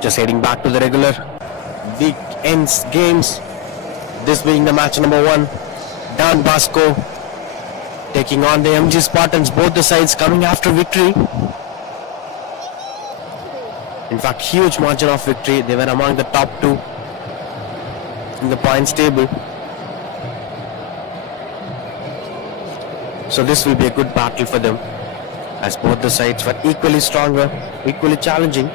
Just heading back to the regular weekends games. This being the match number 1. Dan Bosco taking on the MG Spartans. Both the sides coming after victory. In fact, huge margin of victory. They were among the top 2 in the points table. So this will be a good battle for them, as both the sides were equally stronger, equally challenging.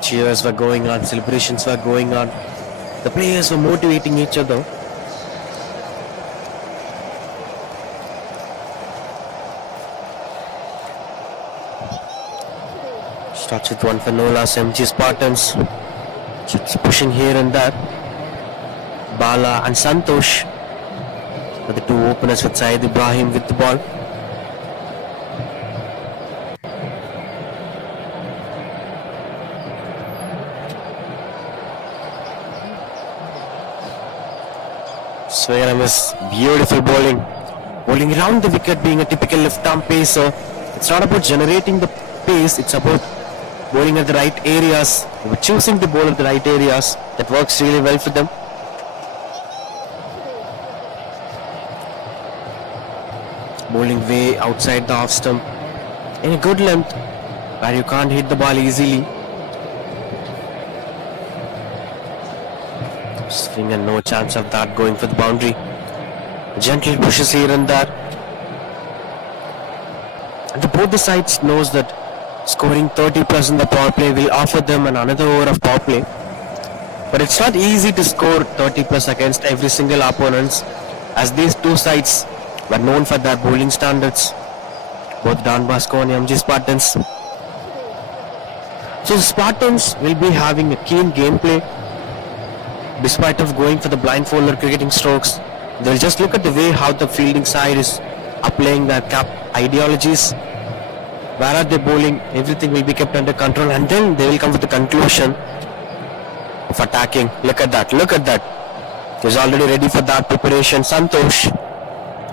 Cheers were going on, celebrations were going on. The players were motivating each other. Starts with one for Nola's MG Spartans. Just pushing here and there. Bala and Santosh are the 2 openers, with Syed Ibrahim with the ball. Swing and a miss. Beautiful bowling. Bowling around the wicket, being a typical left-arm pacer. It's not about generating the pace, it's about bowling at the right areas. They were choosing to bowl at the right areas. That works really well for them. Bowling way outside the off stump in a good length where you can't hit the ball easily. Swing and no chance of that going for the boundary. Gentle pushes here and there. And both the sides knows that scoring 30 plus in the power play will offer them another over of power play. But it's not easy to score 30 plus against every single opponent, as these 2 sides were known for their bowling standards, both Dan Bosco and MG Spartans. So the Spartans will be having a keen gameplay. Despite of going for the blindfolder cricketing strokes, they'll just look at the way how the fielding side is applying their cap ideologies. Where are they bowling? Everything will be kept under control, and then they will come with the conclusion of attacking. Look at that, look at that. He's already ready for that preparation. Santosh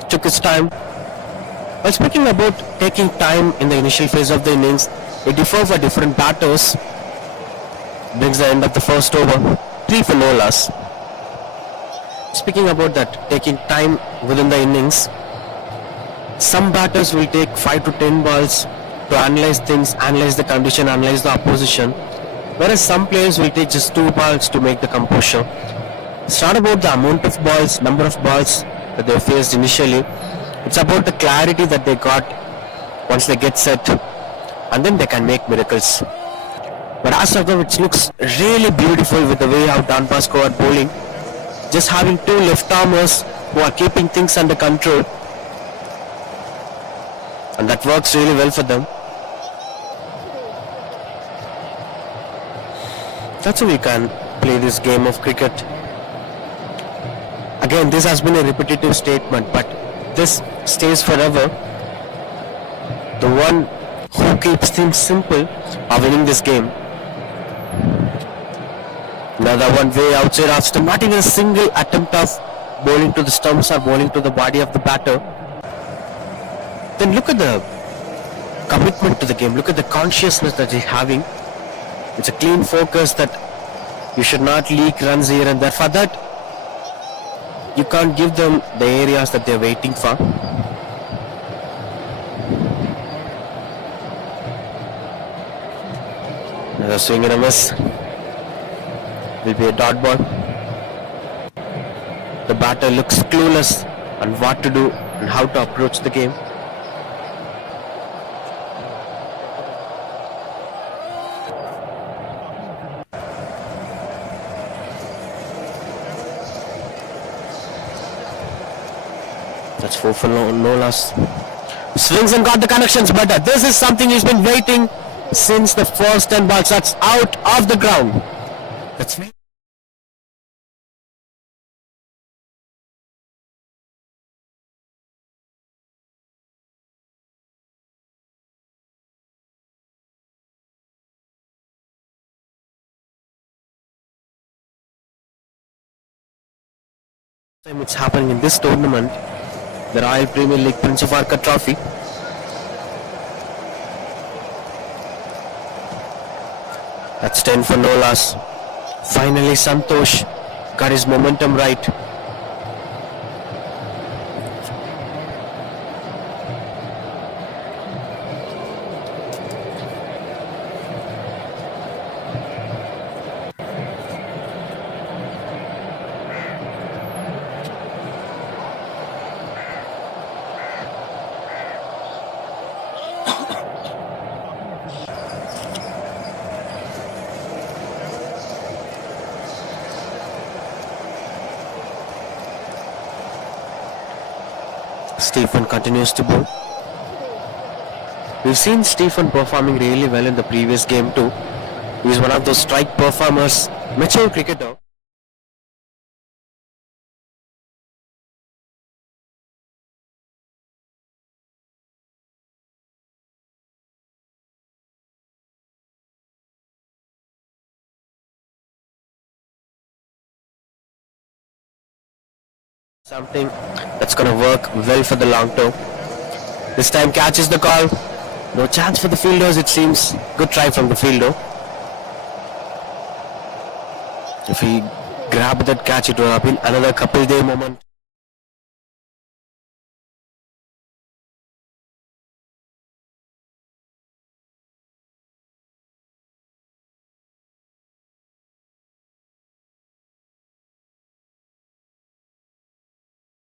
took his time. Well, speaking about taking time in the initial phase of the innings, it differs for different batters. Brings the end of the first over. 3 for Nolas. Speaking about that, taking time within the innings, some batters will take 5 to 10 balls to analyze things, analyze the condition, analyze the opposition, whereas some players will take just 2 balls to make the composure. It's not about the amount of balls, number of balls that they faced initially. It's about the clarity that they got once they get set, and then they can make miracles. But as of now, it looks really beautiful with the way how Dan Bosco are bowling. Just having 2 left-armers who are keeping things under control, and that works really well for them. That's how we can play this game of cricket. Again, this has been a repetitive statement, but this stays forever. The one who keeps things simple are winning this game. Another one way outside off stump, not even a single attempt of bowling to the stumps or bowling to the body of the batter. Then look at the commitment to the game, look at the consciousness that he's having. It's a clean focus that you should not leak runs here and there. For that, you can't give them the areas that they're waiting for. Another swing and a miss. Will be a dot ball. The batter looks clueless on what to do and how to approach the game. That's 4 for Nolas. Swings and got the connections, but this is something he's been waiting since the first 10 balls. That's out of the ground. That's me. It's happening in this tournament. the Royal Premier League Prince of Arcot trophy. That's 10 for no loss. Finally, Santosh got his momentum right. Stephen continues to bowl. We've seen Stephen performing really well in the previous game too. He's one of those strike performers, mature cricketer. Something that's going to work well for the long term. This time catches the call. No chance for the fielders, it seems. Good try from the fielder. If he grabbed that catch, it would have been another couple day moment.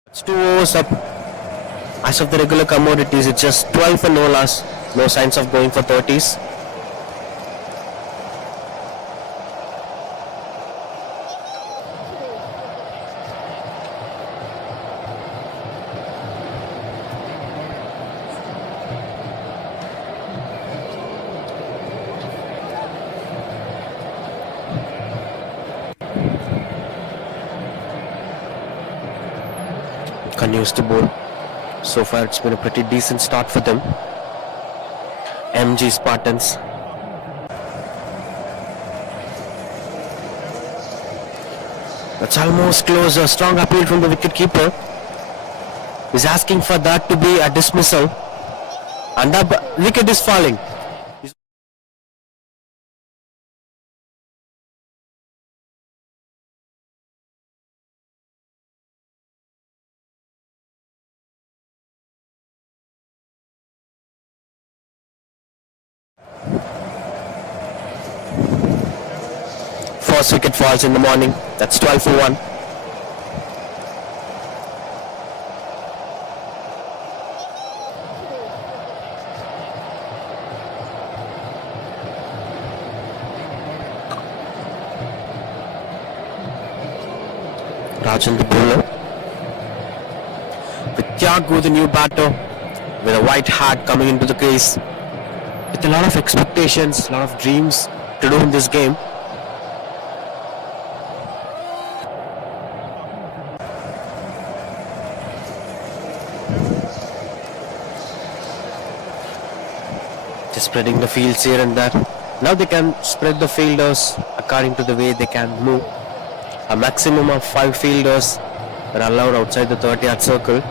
It's 2 overs up. As of the regular commodities, it's just 12 for no loss. No signs of going for 30s. Continues to bowl. So far it's been a pretty decent start for them. MG Spartans. That's almost close. A strong appeal from the wicketkeeper. He's asking for that to be a dismissal. And the wicket is falling. First wicket falls in the morning. That's 12 for 1. Rajan the bowler. With Thiago the new batter, with a white hat coming into the crease, with a lot of expectations, a lot of dreams to do in this game. Just spreading the fields here and there. Now they can spread the fielders according to the way they can move. A maximum of 5 fielders are allowed outside the 30-yard circle,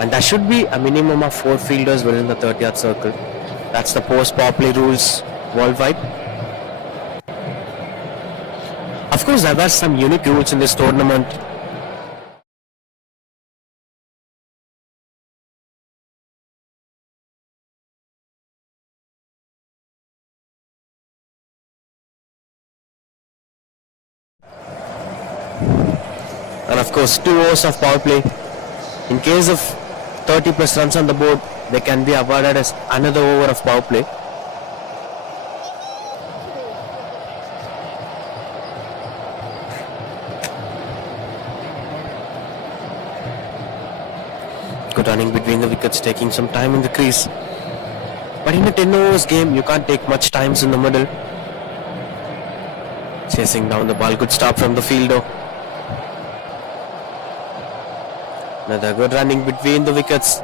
and there should be a minimum of 4 fielders within the 30-yard circle. That's the post-power play rules worldwide. Of course, there were some unique rules in this tournament. And of course 2 overs of power play. In case of 30 plus runs on the board, they can be awarded as another over of power play. Good running between the wickets, taking some time in the crease. But in a 10 overs game, you can't take much times in the middle. Chasing down the ball, good stop from the fielder. Another good running between the wickets.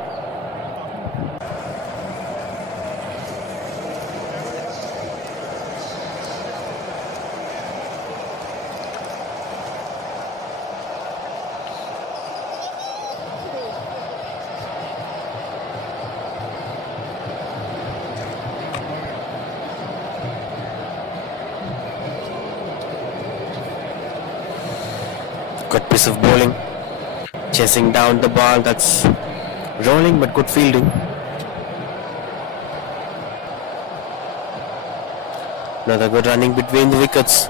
Good piece of bowling. Chasing down the ball, that's rolling but good fielding. Another good running between the wickets.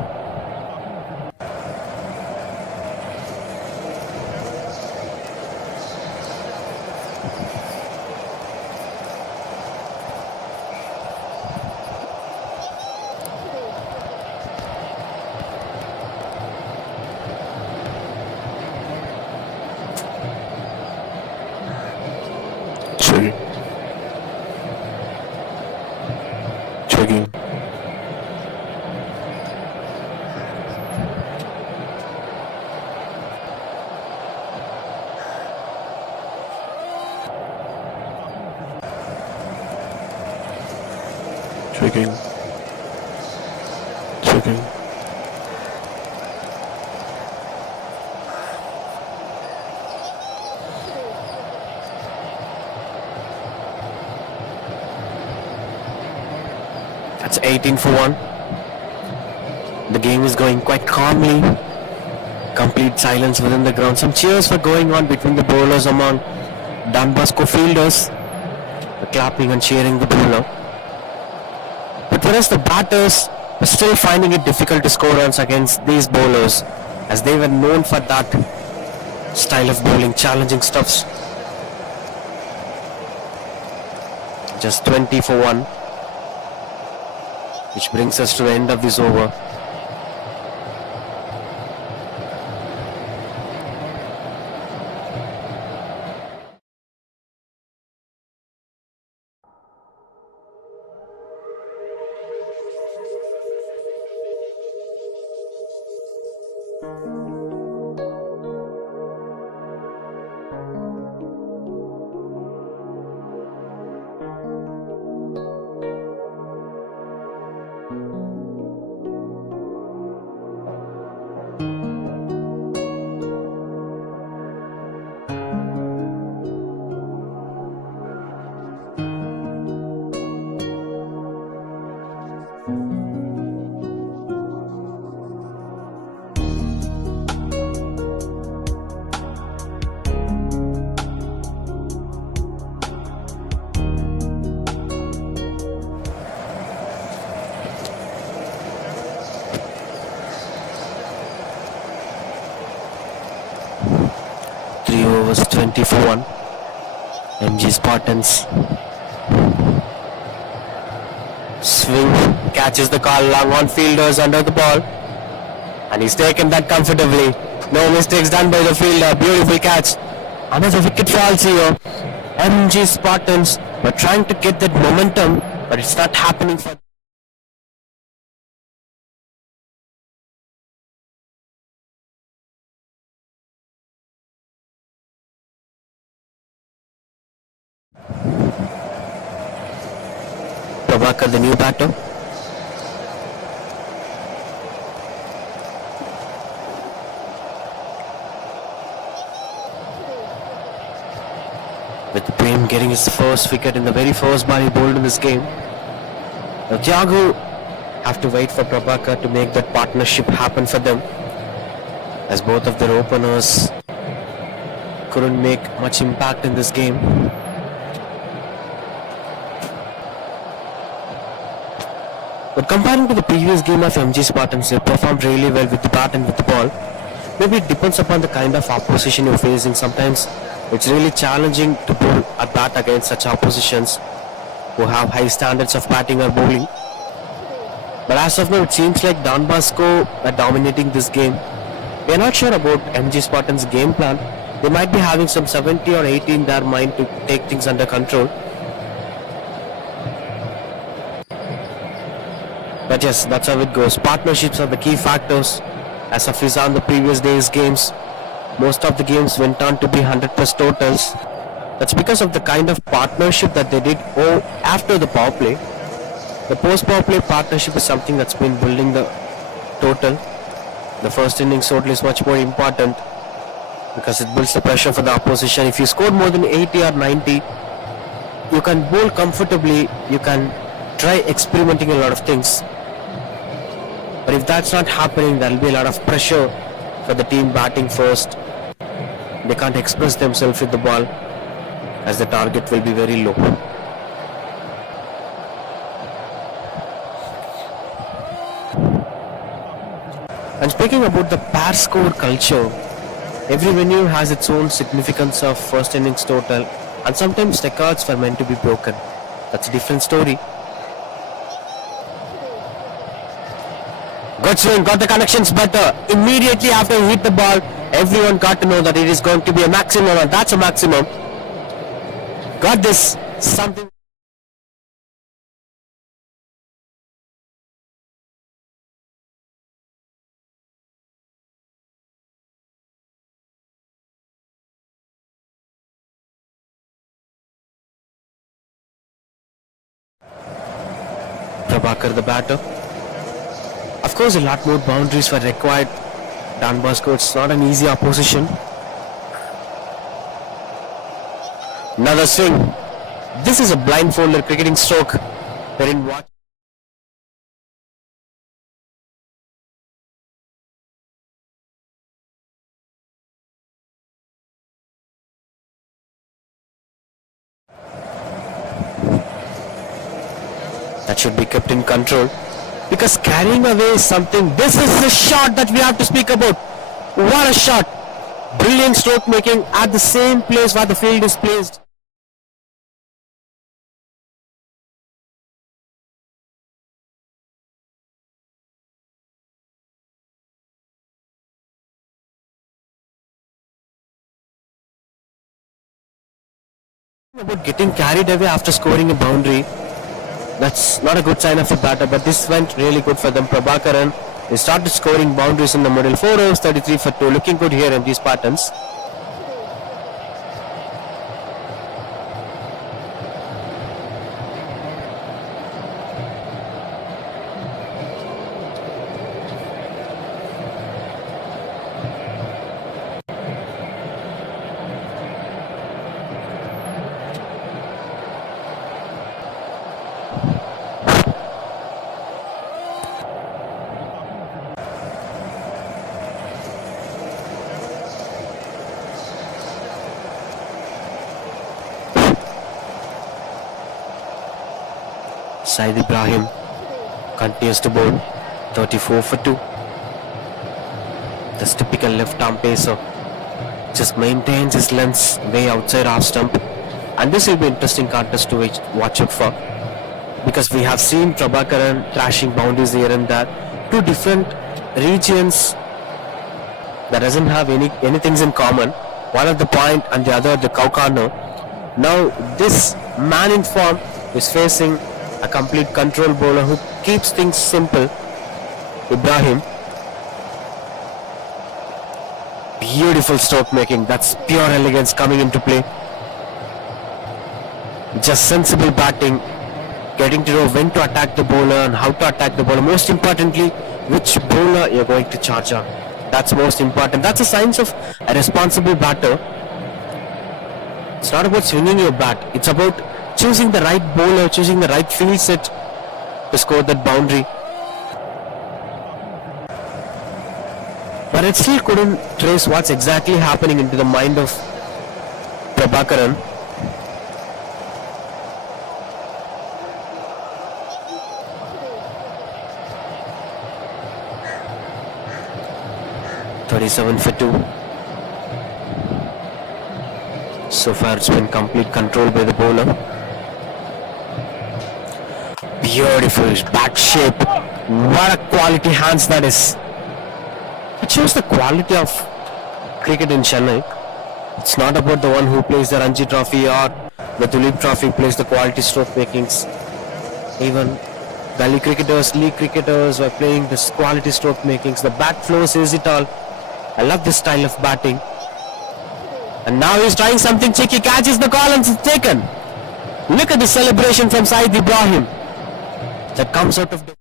Checking. Checking. Checking. That's 18 for 1. The game is going quite calmly. Complete silence within the ground. Some cheers were going on between the bowlers among Bosco fielders. The clapping and cheering the bowler. But whereas the batters were still finding it difficult to score runs against these bowlers, as they were known for that style of bowling, challenging stuffs. Just 20 for 1. Which brings us to the end of this over. Was 20 for 1. MG Spartans. Swing, catches the call long on fielders under the ball. And he's taken that comfortably. No mistakes done by the fielder. Beautiful catch. Another wicket falls here. MG Spartans were trying to get that momentum, but it's not happening for Prabhakar, the new batter. With Prem getting his first wicket in the very first ball he bowled in this game. Now Thiago have to wait for Prabhakar to make that partnership happen for them, as both of their openers couldn't make much impact in this game. But comparing to the previous game of MG Spartans, they performed really well with the bat and with the ball. Maybe it depends upon the kind of opposition you're facing. Sometimes it's really challenging to bowl a bat against such oppositions who have high standards of batting or bowling. But as of now, it seems like Don Bosco are dominating this game. We are not sure about MG Spartans' game plan. They might be having some 70 or 80 in their mind to take things under control. But yes, that's how it goes. Partnerships are the key factors. As of is on the previous day's games, most of the games went on to be 100 plus totals. That's because of the kind of partnership that they did after the power play. The post power play partnership is something that's been building the total. The first innings total is much more important because it builds the pressure for the opposition. If you score more than 80 or 90, you can bowl comfortably, you can try experimenting a lot of things. But if that's not happening, there will be a lot of pressure for the team batting first. They can't express themselves with the ball as the target will be very low. And speaking about the pair score culture, every venue has its own significance of first innings total, and sometimes records were meant to be broken. That's a different story. Good swing, got the connections, but immediately after he hit the ball, everyone got to know that it is going to be a maximum, and that's a maximum. Got this something. Prabhakar the batter. Of course, a lot more boundaries were required. Dan Bosco, it's not an easy opposition. Another swing. This is a blindfolder cricketing stroke. Wherein watch. That should be kept in control. Because carrying away is something. This is the shot that we have to speak about. What a shot! Brilliant stroke making at the same place where the field is placed. About getting carried away after scoring a boundary, that's not a good sign of a batter, but this went really good for them. Prabhakaran, they started scoring boundaries in the middle. 4 overs, 33 for 2. Looking good here in these Spartans. Said Ibrahim continues to bowl. 34 for 2. This typical left arm pacer just maintains his length way outside half stump, and this will be interesting contest to watch out for, because we have seen Prabhakaran thrashing boundaries here and there. Two different regions that doesn't have anything in common. One at the point and the other at the cow corner. Now this man in form is facing a complete control bowler who keeps things simple. Ibrahim. Beautiful stroke making. That's pure elegance coming into play. Just sensible batting. Getting to know when to attack the bowler and how to attack the bowler. Most importantly, which bowler you're going to charge on. That's most important. That's a sign of a responsible batter. It's not about swinging your bat. It's about choosing the right bowler, choosing the right field set to score that boundary. But it still couldn't trace what's exactly happening into the mind of Prabhakaran. (37 for 2). So far it's been complete control by the bowler. Beautiful bat shape. What a quality hands that is. It shows the quality of cricket in Chennai. It's not about the one who plays the Ranji Trophy or the Tulip Trophy plays the quality stroke makings. Even gully cricketers, league cricketers were playing this quality stroke makings. The bat flow says it all. I love this style of batting. And now he's trying something cheeky. Catches the call and it's taken. Look at the celebration from Said Ibrahim that comes out of the...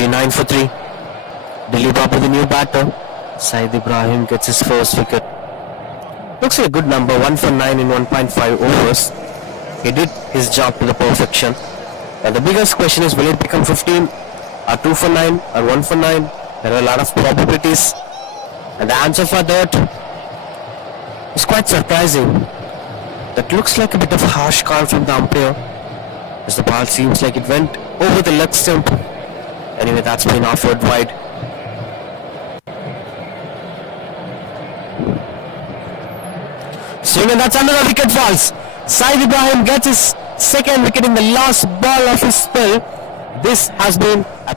39 for 3. Dilip up with a new batter. Saeed Ibrahim gets his first wicket. Looks like a good number, 1 for 9 in 1.5 overs. He did his job to the perfection. And the biggest question is, will it become 15 or 2 for 9 or 1 for 9? There are a lot of probabilities. And the answer for that is quite surprising. That looks like a bit of harsh call from the umpire, as the ball seems like it went over the leg stump. Anyway, that's been offered wide. Swing, and that's another wicket falls. Saeed Ibrahim gets his second wicket in the last ball of his spell. This has been a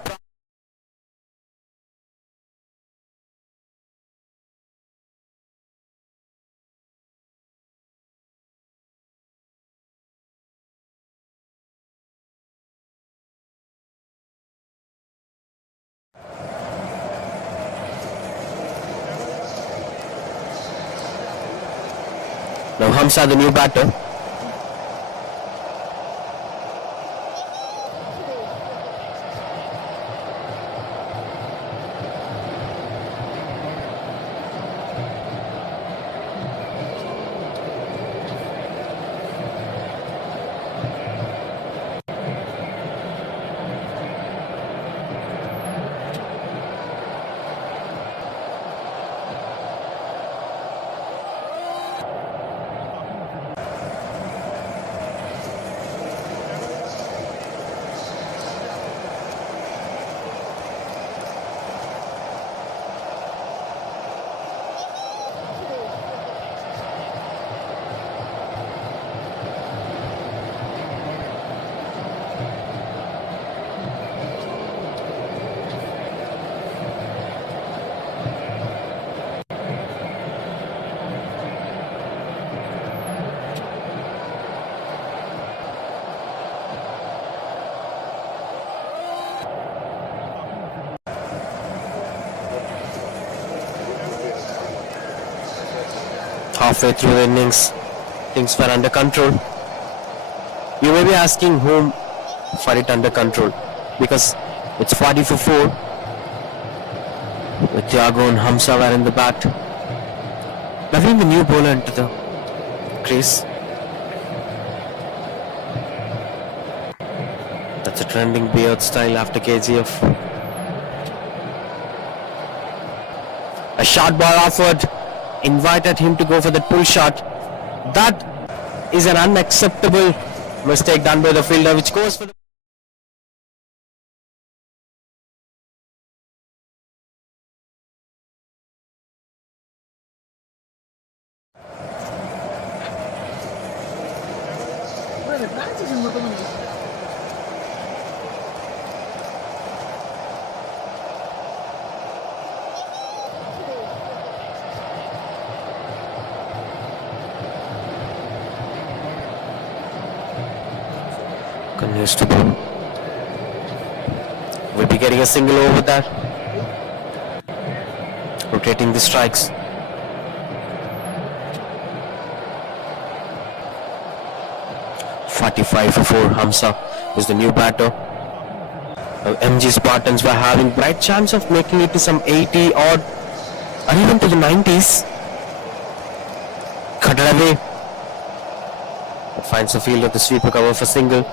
Now Hamza, the new batter. Halfway through the innings, things were under control. You may be asking whom for it under control, because it's 40 for 4. With Thiago and Hamza were in the bat. Loving the new bowler into the crease. That's a trending beard style after KGF. A short ball offered. Invited him to go for the pull shot. That is an unacceptable mistake done by the fielder, which goes for the continues to bowl. Will be getting a single over that. Rotating the strikes. .45 for 4. Hamza is the new batter. MG Spartans were having bright chance of making it to some 80 odd or even to the 90s. Cut it away. Finds the field of the sweeper cover for single.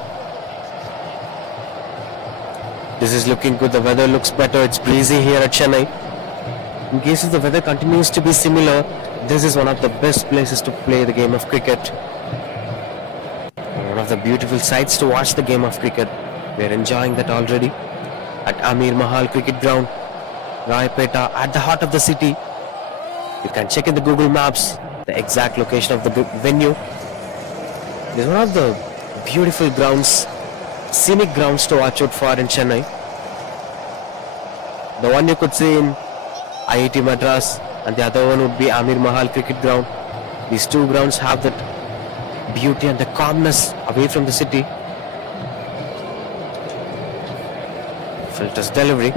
This is looking good. The weather looks better. It's breezy here at Chennai. In case if the weather continues to be similar, this is one of the best places to play the game of cricket. One of the beautiful sights to watch the game of cricket. We're enjoying that already at Amir Mahal Cricket Ground, Raipeta, at the heart of the city. You can check in the Google Maps the exact location of the venue. It's one of the beautiful grounds, scenic grounds to watch out for in Chennai. The one you could see in IIT Madras and the other one would be Amir Mahal Cricket Ground. These two grounds have that beauty and the calmness away from the city. Filters delivery.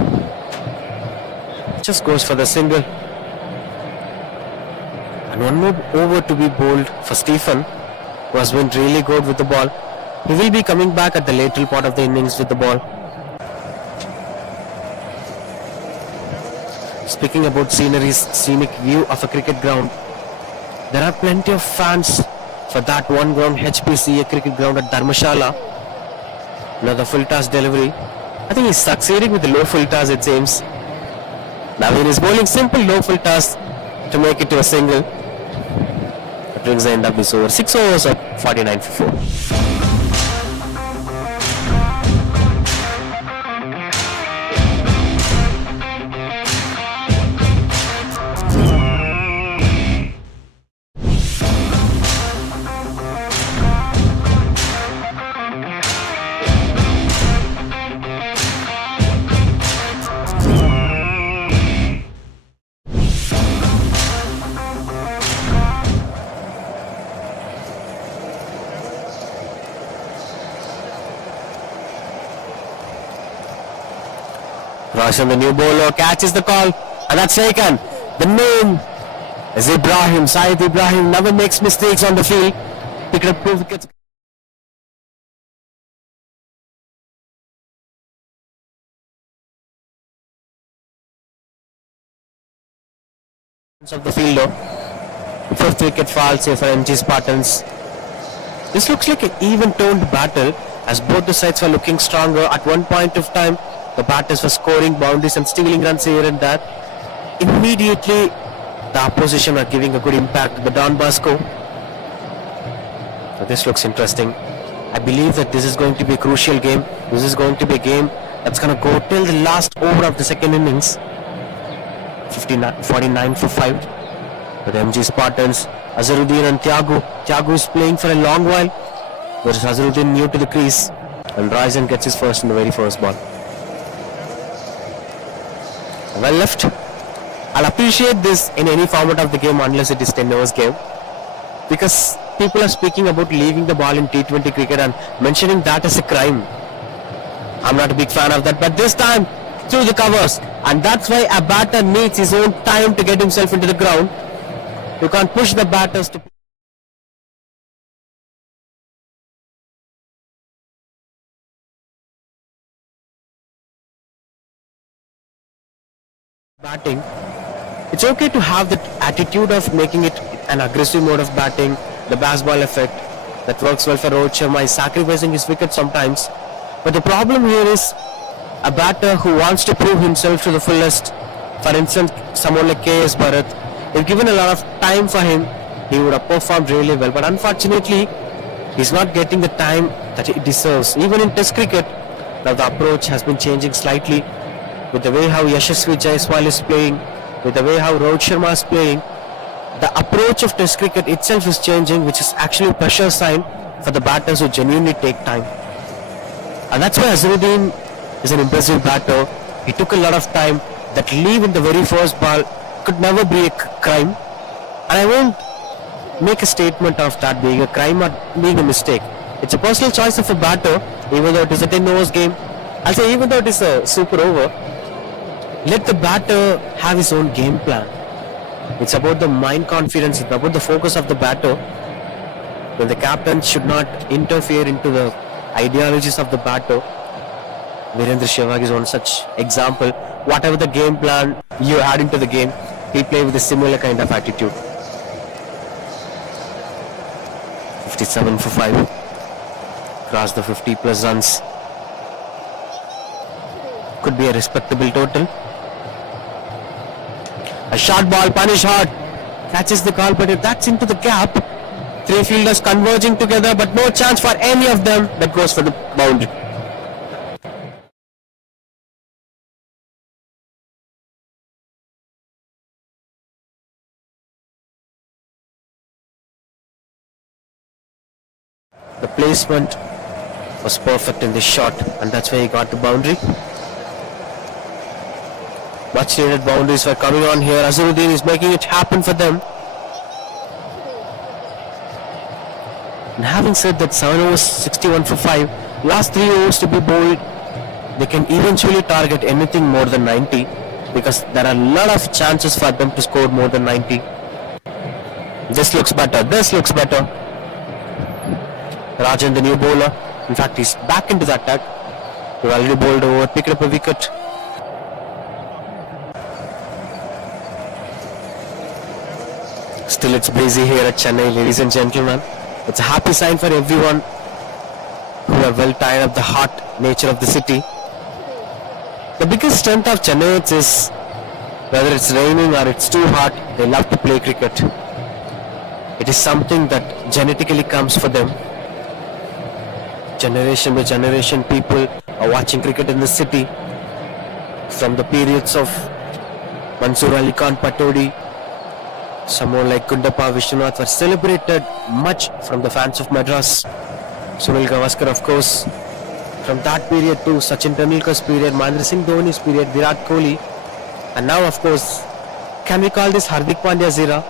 Just goes for the single. And one more over to be bowled for Stephen, who has been really good with the ball. He will be coming back at the lateral part of the innings with the ball. Speaking about sceneries, scenic view of a cricket ground, there are plenty of fans for that one ground, HPCA cricket ground at Dharmashala. Another full toss delivery. I think he's succeeding with the low full toss, it seems. Naveen is bowling simple low full toss to make it to a single. That brings the end of this over. 6 overs up, 49 for 4. Roshan, the new bowler, catches the call, and that's taken. The name is Ibrahim. Syed Ibrahim never makes mistakes on the field. Picked up 2 wickets. Of the fielder. 5th wicket falls here for MG Spartans. This looks like an even-toned battle as both the sides were looking stronger. At one point of time, the batters were scoring boundaries and stealing runs here and there. Immediately, the opposition are giving a good impact to the Don Bosco. So this looks interesting. I believe that this is going to be a crucial game. This is going to be a game that's going to go till the last over of the second innings. 49 for 5. With MG Spartans, Azharuddin and Thiago. Thiago is playing for a long while, whereas Azharuddin new to the crease. And Ryzen gets his first in the very first ball. Well left. I'll appreciate this in any format of the game unless it is 10 overs game, because people are speaking about leaving the ball in T20 cricket and mentioning that as a crime. I'm not a big fan of that, but this time through the covers, and that's why a batter needs his own time to get himself into the ground. You can't push the batters to batting. It's okay to have that attitude of making it an aggressive mode of batting, the baseball effect that works well for Rohit Sharma is sacrificing his wicket sometimes. But the problem here is a batter who wants to prove himself to the fullest. For instance, someone like KS Bharat, if given a lot of time for him, he would have performed really well. But unfortunately, he's not getting the time that he deserves. Even in Test cricket, now the approach has been changing slightly with the way how Yashasvi Jaiswal is playing, with the way how Rohit Sharma is playing. The approach of Test cricket itself is changing, which is actually a pressure sign for the batters who genuinely take time. And that's why Azharuddin is an impressive batter. He took a lot of time. That leave in the very first ball could never be a crime. And I won't make a statement of that being a crime or being a mistake. It's a personal choice of a batter, even though it is a 10 overs game. I'll say even though it is a super over, let the batter have his own game plan. It's about the mind confidence, it's about the focus of the batter. When the captain should not interfere into the ideologies of the batter. Virendra Sehwag is one such example. Whatever the game plan you add into the game, he'll play with a similar kind of attitude. 57 for 5. Cross the 50 plus runs. Could be a respectable total. A short ball, punish hard. Catches the call, but if that's into the gap, 3 fielders converging together, but no chance for any of them. That goes for the boundary. The placement was perfect in this shot, and that's why he got the boundary. Much needed boundaries were coming on here. Azharuddin is making it happen for them. And having said that, 7 overs, 61 for 5. Last 3 overs to be bowled, they can eventually target anything more than 90, because there are a lot of chances for them to score more than 90. This looks better. This looks better. Rajan, the new bowler, in fact he's back into the attack. He already bowled over, picked up a wicket. Still, it's busy here at Chennai, ladies and gentlemen. It's a happy sign for everyone who are well tired of the hot nature of the city. The biggest strength of Chennaites is whether it's raining or it's too hot, they love to play cricket. It is something that genetically comes for them. Generation by generation, people are watching cricket in the city. From the periods of Mansoor Ali Khan Patodi, someone like Gundappa Vishwanath were celebrated much from the fans of Madras. Sunil Gavaskar, of course. From that period to Sachin Tendulkar's period, Mahendra Singh Dhoni's period, Virat Kohli, and now, of course, can we call this Hardik Pandya's era?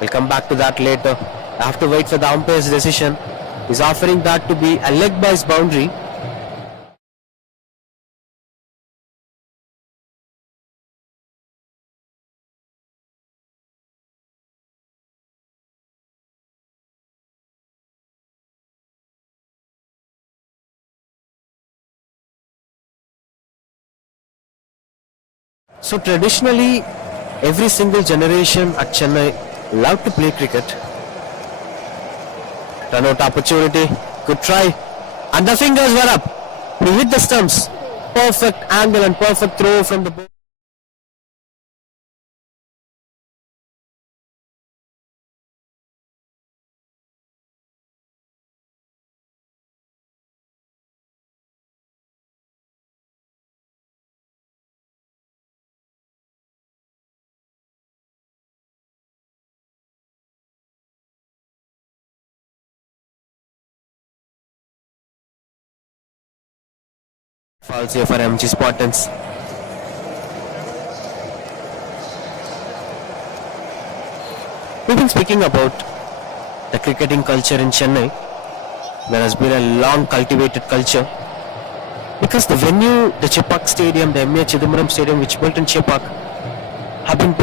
We'll come back to that later. I have to wait for the umpire's decision. He's offering that to be a leg by's boundary. So traditionally, every single generation at Chennai loved to play cricket. Run out opportunity, good try, and the fingers were up. He hit the stumps. Perfect angle and perfect throw from the ball. Fouls here for MG Spartans. We've been speaking about the cricketing culture in Chennai. There has been a long cultivated culture because the venue, the Chepauk Stadium, the M.A. Chidambaram Stadium, which built in Chepauk, have been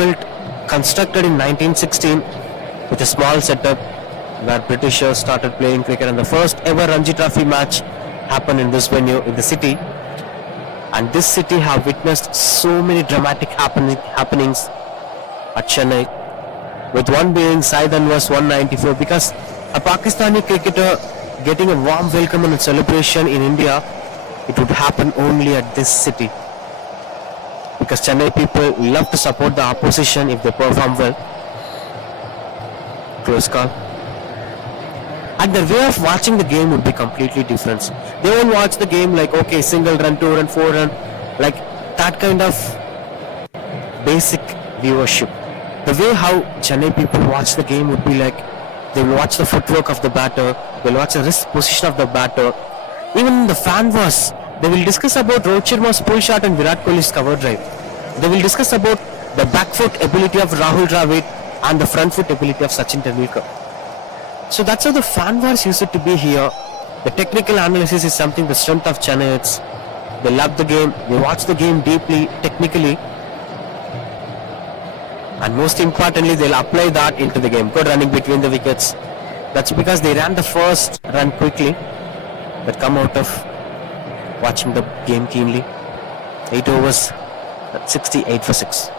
constructed in 1916 with a small setup where Britishers started playing cricket, and the first ever Ranji Trophy match happened in this venue in the city. And this city have witnessed so many dramatic happenings at Chennai, with one being Saeed Anwar's 194, because a Pakistani cricketer getting a warm welcome and celebration in India, it would happen only at this city, because Chennai people love to support the opposition if they perform well. Close call. And their way of watching the game would be completely different. They won't watch the game like, okay, single run, 2 run, 4 run, like that kind of basic viewership. The way how Chennai people watch the game would be like, they will watch the footwork of the batter, they will watch the wrist position of the batter. Even in the fan wars, they will discuss about Rohit Sharma's pull shot and Virat Kohli's cover drive. They will discuss about the back foot ability of Rahul Dravid and the front foot ability of Sachin Tendulkar. So that's how the fan wars used to be here. The technical analysis is something the strength of Chennaites. They love the game, they watch the game deeply, technically, and most importantly, they'll apply that into the game. Good running between the wickets. That's because they ran the first run quickly, but come out of watching the game keenly. 8 overs, 68 for 6.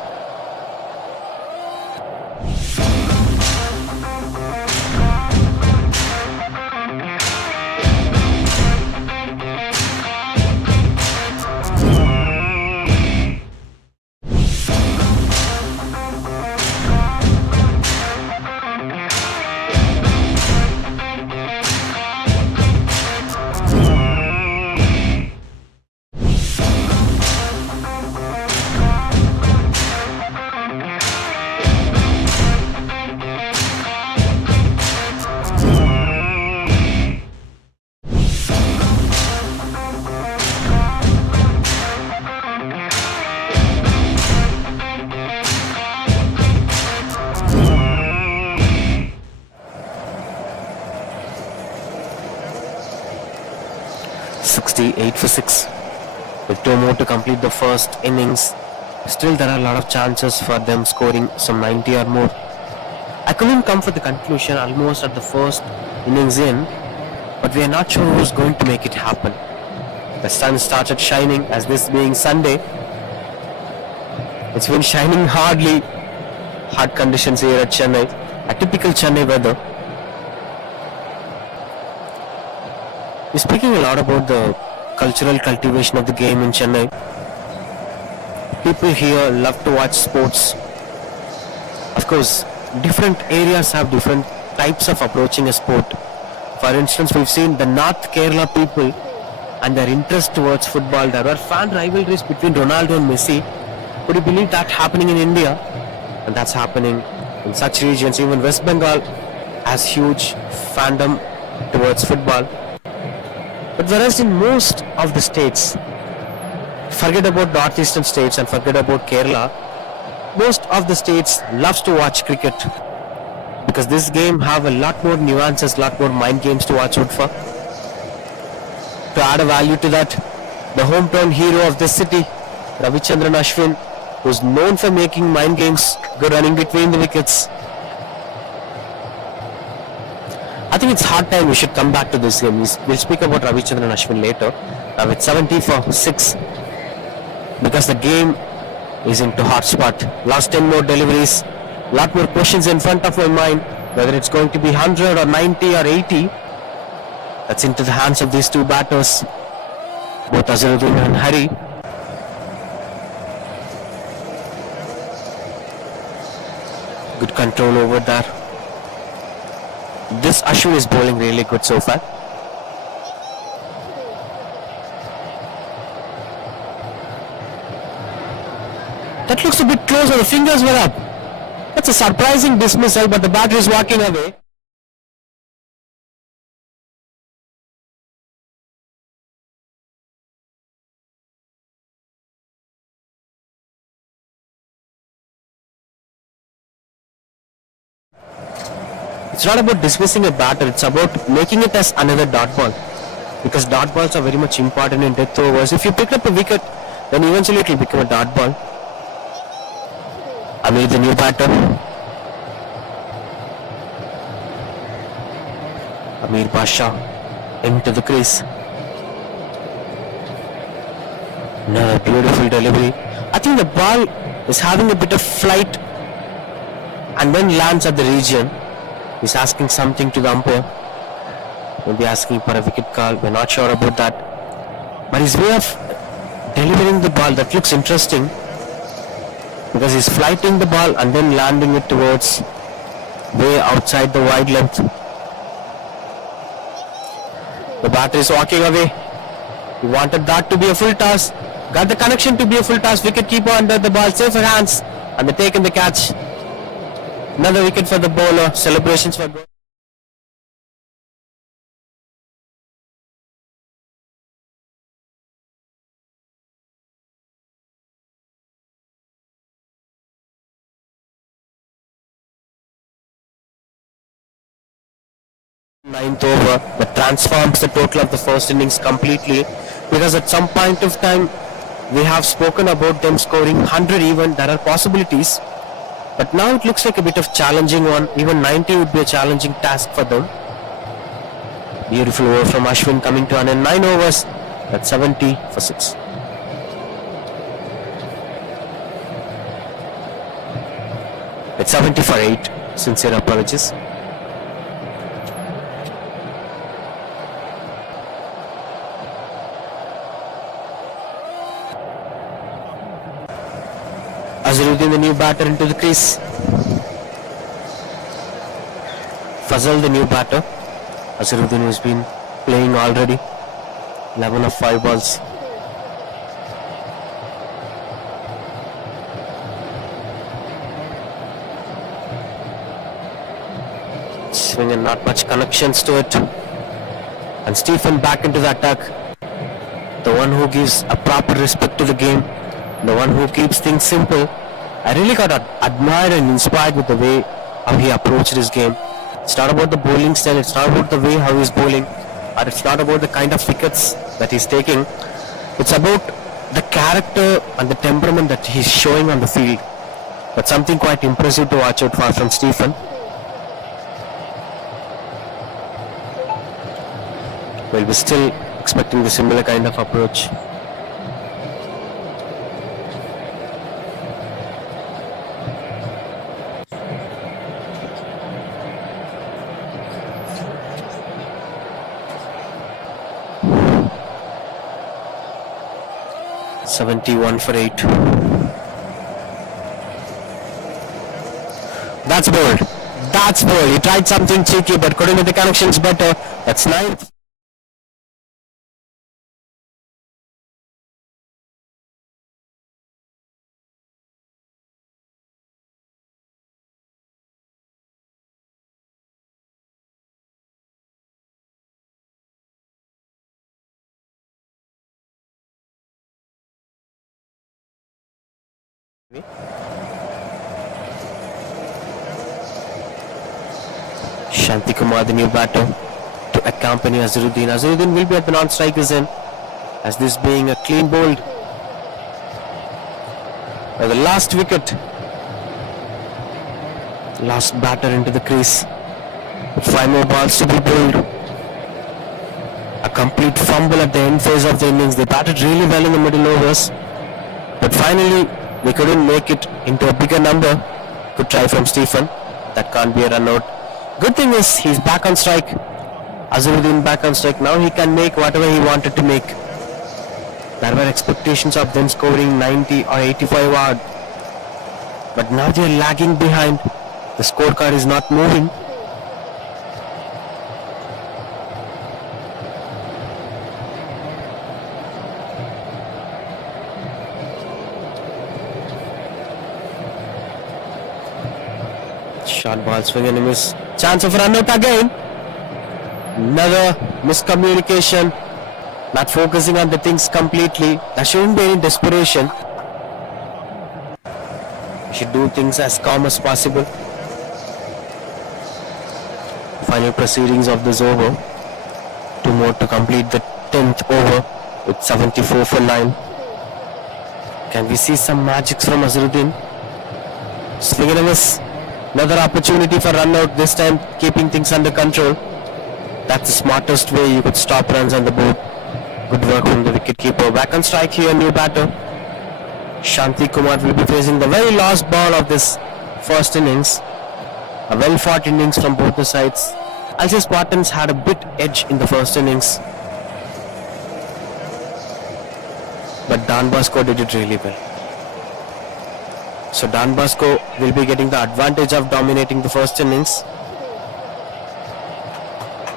For 6 with 2 more to complete the first innings. Still there are a lot of chances for them scoring some 90 or more. I couldn't come for the conclusion almost at the first innings in, but we are not sure who's going to make it happen. The sun started shining, as this being Sunday. It's been shining hardly hard conditions here at Chennai, a typical Chennai weather. We're speaking a lot about the cultural cultivation of the game in Chennai. People here love to watch sports. Of course, different areas have different types of approaching a sport. For instance, we've seen the North Kerala people and their interest towards football. There were fan rivalries between Ronaldo and Messi. Could you believe that happening in India? And that's happening in such regions. Even West Bengal has huge fandom towards football. But whereas in most of the states, forget about northeastern states and forget about Kerala, most of the states loves to watch cricket because this game have a lot more nuances, lot more mind games to watch out for. To add a value to that, the hometown hero of this city, Ravichandran Ashwin, who's known for making mind games, good running between the wickets. I think it's hard time we should come back to this game. We'll speak about Ravichandran Ashwin later. Now it's 70 for 6 because the game is into hot spot. Last 10 more deliveries, lot more questions in front of my mind, whether it's going to be 100 or 90 or 80. That's into the hands of these two batters, both Azharuddin and Hari. Good control over there. This Ashwin is bowling really good so far. That looks a bit closer, the fingers were up. That's a surprising dismissal, but the batter is walking away. It's not about dismissing a batter, it's about making it as another dot ball. Because dot balls are very much important in death overs. If you pick up a wicket, then eventually it will become a dot ball. Amir, the new batter. Amir Pasha into the crease. Another beautiful delivery. I think the ball is having a bit of flight and then lands at the region. He's asking something to the umpire. Maybe asking for a wicket call. We're not sure about that. But his way of delivering the ball, that looks interesting. Because he's flighting the ball and then landing it towards way outside the wide length. The batter is walking away. He wanted that to be a full toss. Got the connection to be a full toss. Wicket keeper under the ball. Safer hands. And they're taking the catch. Another wicket for the bowler. Celebrations for goal. Ninth over that transforms the total of the first innings completely, because at some point of time we have spoken about them scoring 100 even. There are possibilities, but now it looks like a bit of challenging one. Even 90 would be a challenging task for them. Beautiful over from Ashwin coming to an end. 9 overs at 70 for 6. It's 70 for 8. Sincere apologies. Azharuddin, the new batter, into the crease. Fazal, the new batter. Azharuddin has been playing already. 11 of 5 balls. Swing and not much connections to it. And Stephen back into the attack. The one who gives a proper respect to the game. The one who keeps things simple. I really got admired and inspired with the way how he approached his game. It's not about the bowling style, it's not about the way how he's bowling, or it's not about the kind of wickets that he's taking. It's about the character and the temperament that he's showing on the field. That's something quite impressive to watch out for from Stephen. Well, we're still expecting the similar kind of approach. 71 for 8. That's bold. That's bold. He tried something cheeky but couldn't hit the connections better. That's 9th. Shanti Kumar, the new batter, to accompany Azharuddin. Azharuddin will be at the non-strikers end, as this being a clean bowled. The last wicket. Last batter into the crease. 5 more balls to be bowled. A complete fumble at the end phase of the innings. They batted really well in the middle overs, but finally they couldn't make it into a bigger number. Good try from Stephen. That can't be a run out. Good thing is he's back on strike. Azharuddin back on strike. Now he can make whatever he wanted to make. There were expectations of them scoring 90 or 85 odd, but now they are lagging behind. The scorecard is not moving. Short ball swing and a miss. Chance of run out again. Another miscommunication. Not focusing on the things completely. There shouldn't be any desperation. We should do things as calm as possible. Final proceedings of this over. 2 more to complete the 10th over with 74 for 9. Can we see some magics from Azharuddin? Swing and a miss. Another opportunity for run out, this time keeping things under control. That's the smartest way you could stop runs on the board. Good work from the wicketkeeper. Back on strike here, new batter. Shanti Kumar will be facing the very last ball of this first innings. A well fought innings from both the sides. I'll say Spartans had a bit edge in the first innings, but Bosco did it really well. So Bosco will be getting the advantage of dominating the first innings.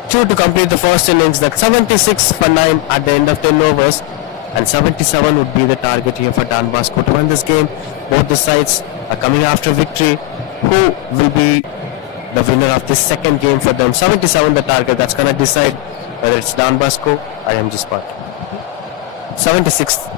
2 to complete the first innings. That's 76 for 9 at the end of 10 overs, and 77 would be the target here for Bosco to win this game. Both the sides are coming after victory. Who will be the winner of this second game for them? 77 the target. That's going to decide whether it's Bosco or MG Sport. 76th.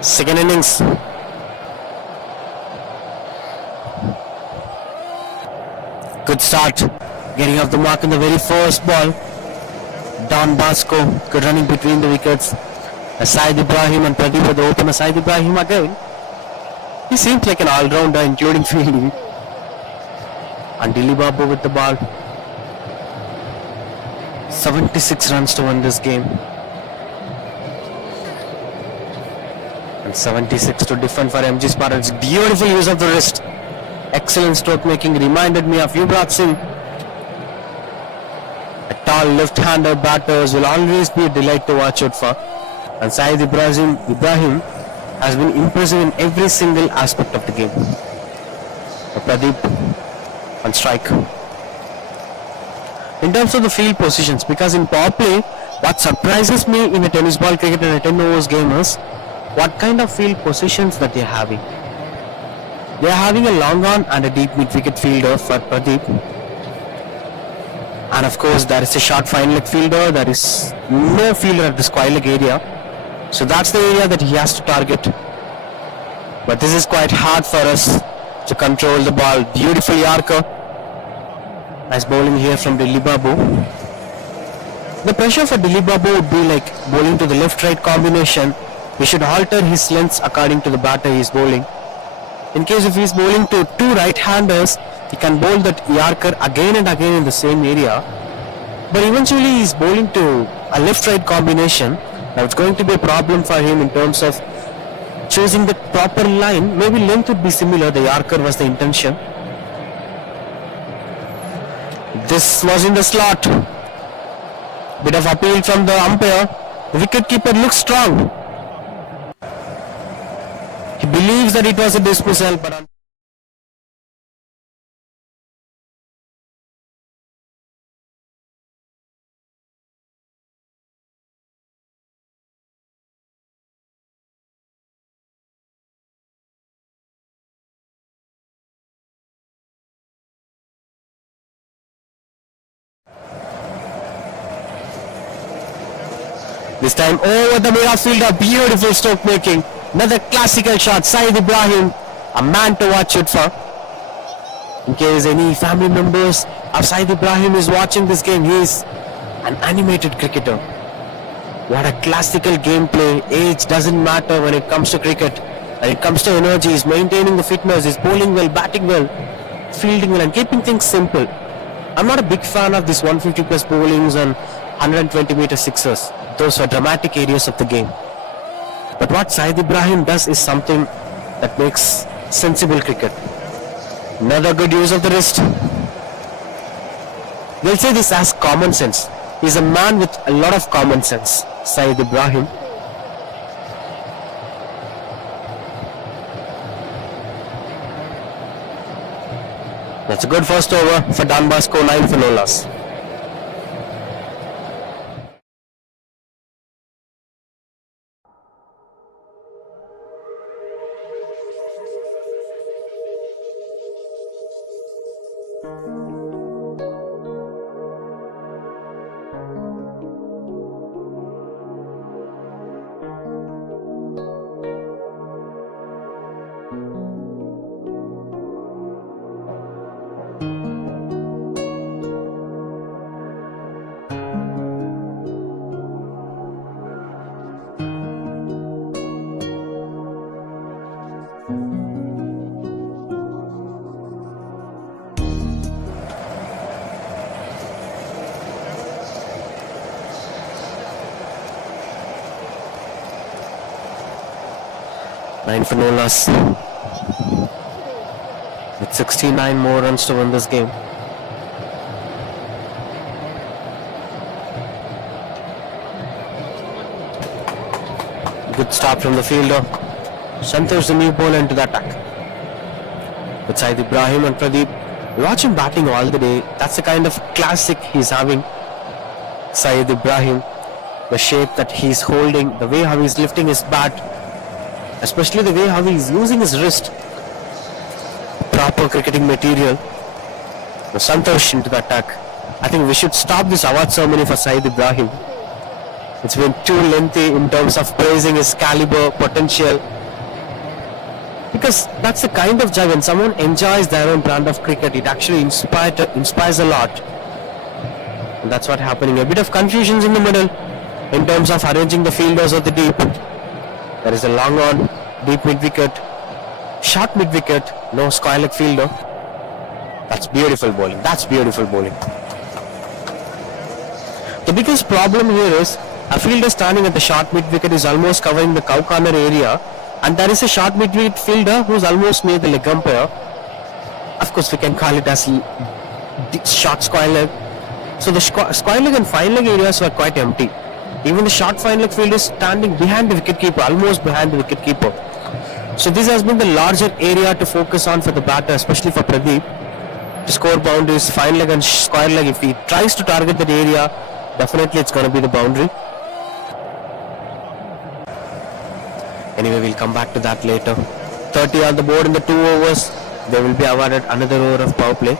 Second innings. Good start. Getting off the mark in the very first ball. Don Bosco, good running between the wickets. Aside Ibrahim and Pradeep with the open. Aside Ibrahim again. He seems like an all-rounder including fielding. And Dilly Babu with the ball. 76 runs to win this game. And 76 to defend for MG Spartans. Beautiful use of the wrist. Excellent stroke making. Reminded me of Yuvraj Singh. A tall left-hander batters will always be a delight to watch out for. And Saeed Ibrahim has been impressive in every single aspect of the game. Pradeep on strike. In terms of the field positions, because in power play, what surprises me in a tennis ball cricket and a 10 overs game is what kind of field positions that they are having. They are having a long on and a deep mid wicket fielder for Pradeep, And of course, there is a short fine leg fielder. There is no fielder at the square leg area. So that's the area that he has to target. But this is quite hard for us to control the ball. Beautifully Arco. Nice bowling here from Dilli Babu. The pressure for Dilli Babu would be like bowling to the left-right combination. He should alter his lengths according to the batter he is bowling. In case if he is bowling to two right-handers, he can bowl that Yorker again and again in the same area. But eventually he is bowling to a left-right combination. Now it's going to be a problem for him in terms of choosing the proper line. Maybe length would be similar. The Yorker was the intention. This was in the slot. Bit of appeal from the umpire. The wicketkeeper looks strong. He believes that it was a dismissal, but this time over the middle fielder. Beautiful stroke making. Another classical shot. Saeed Ibrahim, a man to watch it for. In case any family members of Saeed Ibrahim is watching this game, he is an animated cricketer. What a classical gameplay. Age doesn't matter when it comes to cricket. When it comes to energy, he's maintaining the fitness, he's bowling well, batting well, fielding well, and keeping things simple. I'm not a big fan of this 150 plus bowlings and 120 meter sixers. Those are dramatic areas of the game. But what Saeed Ibrahim does is something that makes sensible cricket. Another good use of the wrist. They'll say this as common sense. He's a man with a lot of common sense, Saeed Ibrahim. That's a good first over for Bosco, 9 for no loss. Nine for no loss. With 69 more runs to win this game. Good start from the fielder. Santosh, the new bowler, into the attack. With Saeed Ibrahim and Pradeep. Watch him batting all the day. That's the kind of classic he's having. Saeed Ibrahim. The shape that he's holding, the way how he's lifting his bat, especially the way how he's using his wrist. Proper cricketing material. Santosh into the attack. I think we should stop this award ceremony for Saeed Ibrahim. It's been too lengthy in terms of praising his caliber, potential. Because that's the kind of joy when someone enjoys their own brand of cricket, it actually inspires a lot. And that's what's happening. A bit of confusions in the middle in terms of arranging the fielders of the deep. There is a long on, deep mid-wicket, short mid-wicket, no square leg fielder. That's beautiful bowling. That's beautiful bowling. The biggest problem here is a fielder standing at the short mid-wicket is almost covering the cow corner area, and there is a short mid-wicket fielder who is almost near the leg umpire. Of course, we can call it as short square leg. So the square leg and fine leg areas were quite empty. Even the short fine leg field is standing behind the wicketkeeper, almost behind the wicketkeeper. So this has been the larger area to focus on for the batter, especially for Pradeep, to score boundaries, fine leg and square leg. If he tries to target that area, definitely it's going to be the boundary. Anyway, we'll come back to that later. 30 on the board in the 2 overs. They will be awarded another over of power play.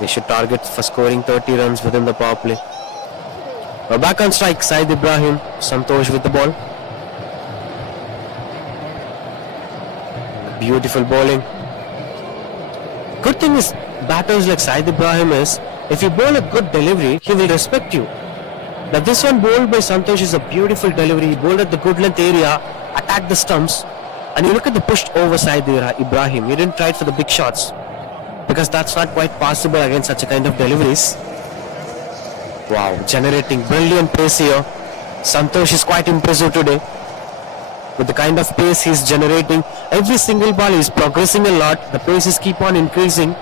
They should target for scoring 30 runs within the power play. Now back on strike, Saeed Ibrahim, Santosh with the ball. Beautiful bowling. Good thing is, batters like Saeed Ibrahim is, if you bowl a good delivery, he will respect you. Now this one bowled by Santosh is a beautiful delivery. He bowled at the good length area, attacked the stumps, and you look at the pushed over Saeed Ibrahim. He didn't try it for the big shots because that's not quite possible against such a kind of deliveries. Wow, generating brilliant pace here. Santosh is quite impressive today. With the kind of pace he's generating, every single ball is progressing a lot. The paces keep on increasing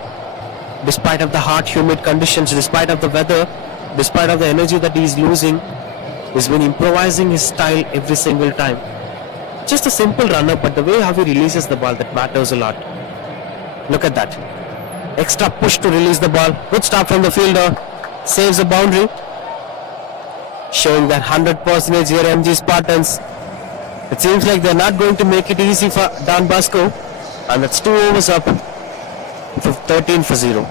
despite of the hot humid conditions, despite of the weather, despite of the energy that he's losing. He's been improvising his style every single time. Just a simple runner, but the way how he releases the ball, that matters a lot. Look at that. Extra push to release the ball. Good start from the fielder. Saves the boundary. Showing that 100% here MG Spartans. It seems like they're not going to make it easy for Don Bosco. And that's 2 overs up. 13 for 0.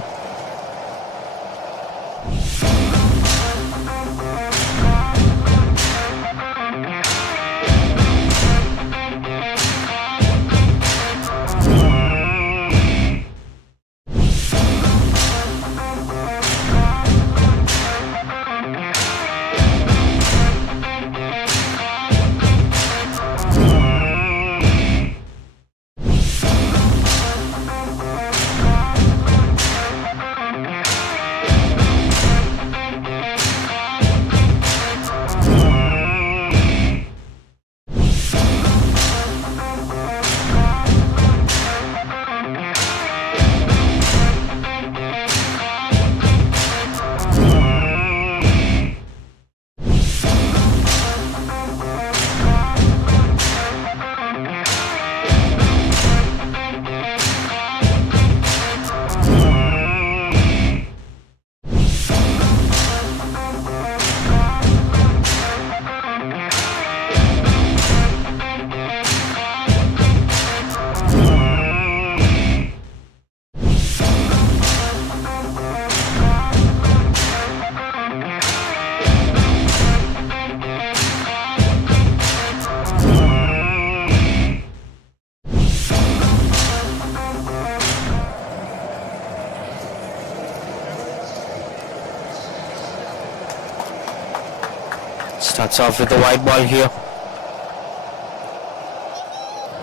Starts off with a wide ball here.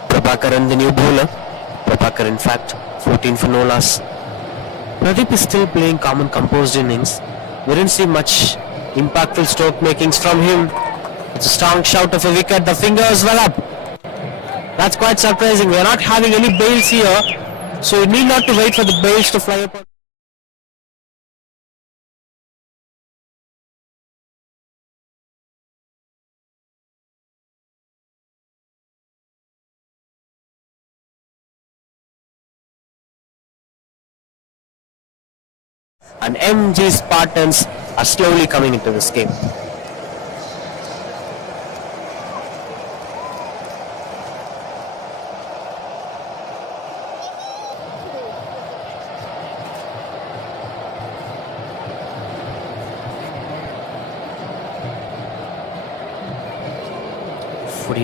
Prabhakaran, the new bowler. Prabhakar, in fact, 14 for no loss. Pradeep is still playing calm and composed innings. We didn't see much impactful stroke makings from him. It's a strong shout of a wicket. The fingers well up. That's quite surprising. We are not having any bails here, so you need not to wait for the bails to fly up. And MG Spartans are slowly coming into this game.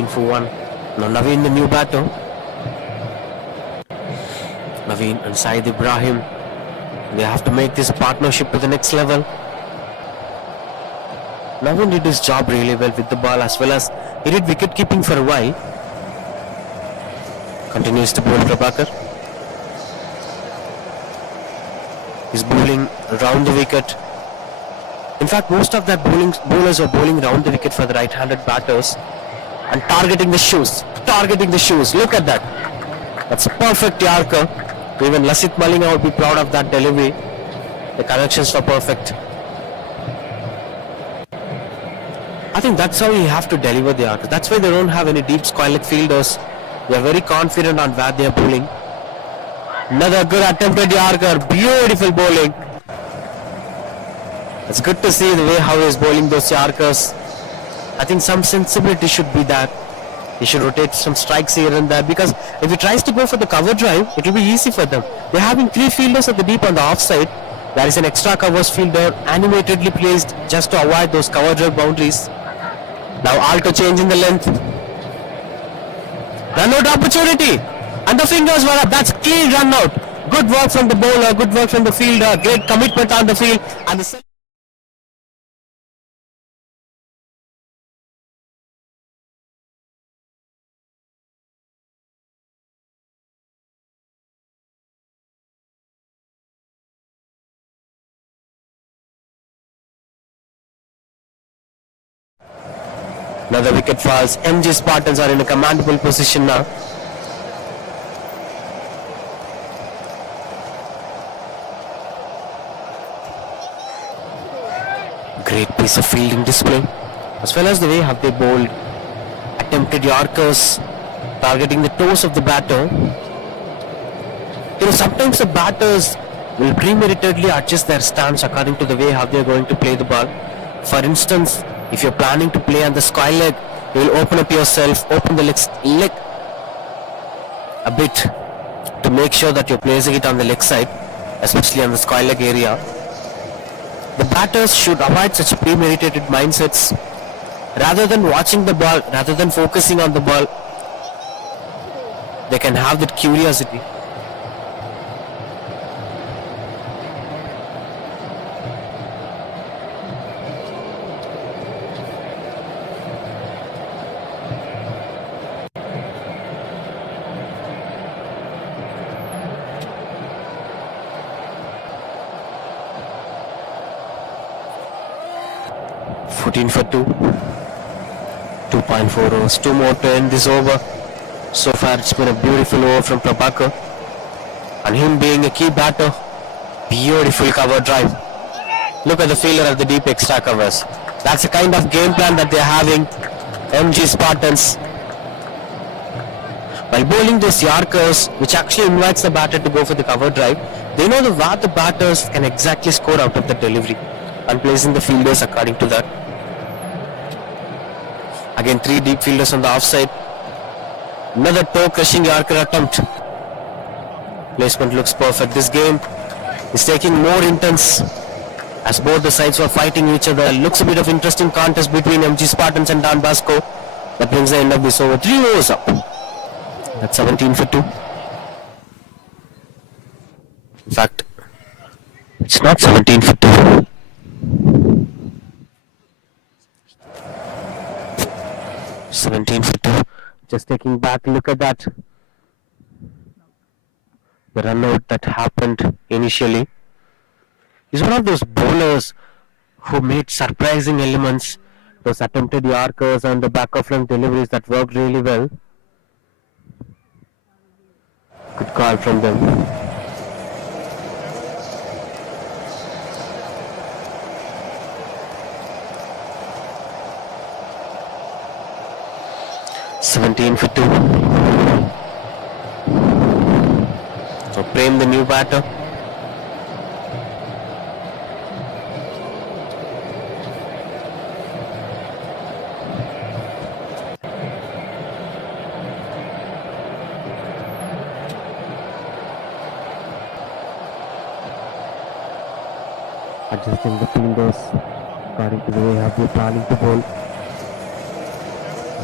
For 1. Now Naveen, the new batter. Naveen and Saeed Ibrahim. They have to make this partnership to the next level. Naveen did his job really well with the ball, as well as he did wicket keeping for a while. Continues to bowl Prabhakar. He's bowling round the wicket. In fact, most of that bowlers are bowling round the wicket for the right-handed batters and targeting the shoes. Look at that. That's a perfect Yorker. Even Lasit Malinga would be proud of that delivery. The connections were perfect. I think that's how you have to deliver the Yorker. That's why they don't have any deep square fielders. They are very confident on where they are bowling. Another good attempted Yorker. Beautiful bowling. It's good to see the way how he is bowling those Yorkers. I think some sensibility should be there. He should rotate some strikes here and there, because if he tries to go for the cover drive, it will be easy for them. They're having 3 fielders at the deep on the offside. There is an extra covers fielder animatedly placed just to avoid those cover drive boundaries. Now Alto changing the length. Run out opportunity. And the fingers were up. That's clean run out. Good work from the bowler. Good work from the fielder. Great commitment on the field. And the another wicket falls. MG Spartans are in a commandable position now. Great piece of fielding display, as well as the way how they bowled. Attempted Yorkers targeting the toes of the batter. Sometimes the batters will premeditatedly adjust their stance according to the way how they are going to play the ball. For instance, if you're planning to play on the square leg, you will open up yourself, open the leg a bit to make sure that you're placing it on the leg side, especially on the square leg area. The batters should avoid such premeditated mindsets. Rather than watching the ball, rather than focusing on the ball, they can have that curiosity. For 2, 2.4 overs, 2 more to end this over. So far it's been a beautiful over from Prabhakar, and him being a key batter, beautiful cover drive. Look at the fielder of the deep extra covers. That's the kind of game plan that they're having, MG Spartans. While bowling these Yorkers, which actually invites the batter to go for the cover drive, they know what the batters can exactly score out of the delivery, and placing the fielders according to that. Again, 3 deep fielders on the offside. Another toe-crushing Yorker attempt. Placement looks perfect. This game is taking more intense as both the sides were fighting each other. Looks a bit of interesting contest between MG Spartans and Bosco. That brings the end of this over. 3 overs up. That's 17 for 2. In fact, it's not 17 for 2. Just taking back, look at that. The run out that happened initially. He's one of those bowlers who made surprising elements. Those attempted Yorkers and the back of front deliveries that worked really well. Good call from them. $17 for 2. So Prem, the new batter. Adjusting the fielders according to the way how they're planning to bowl.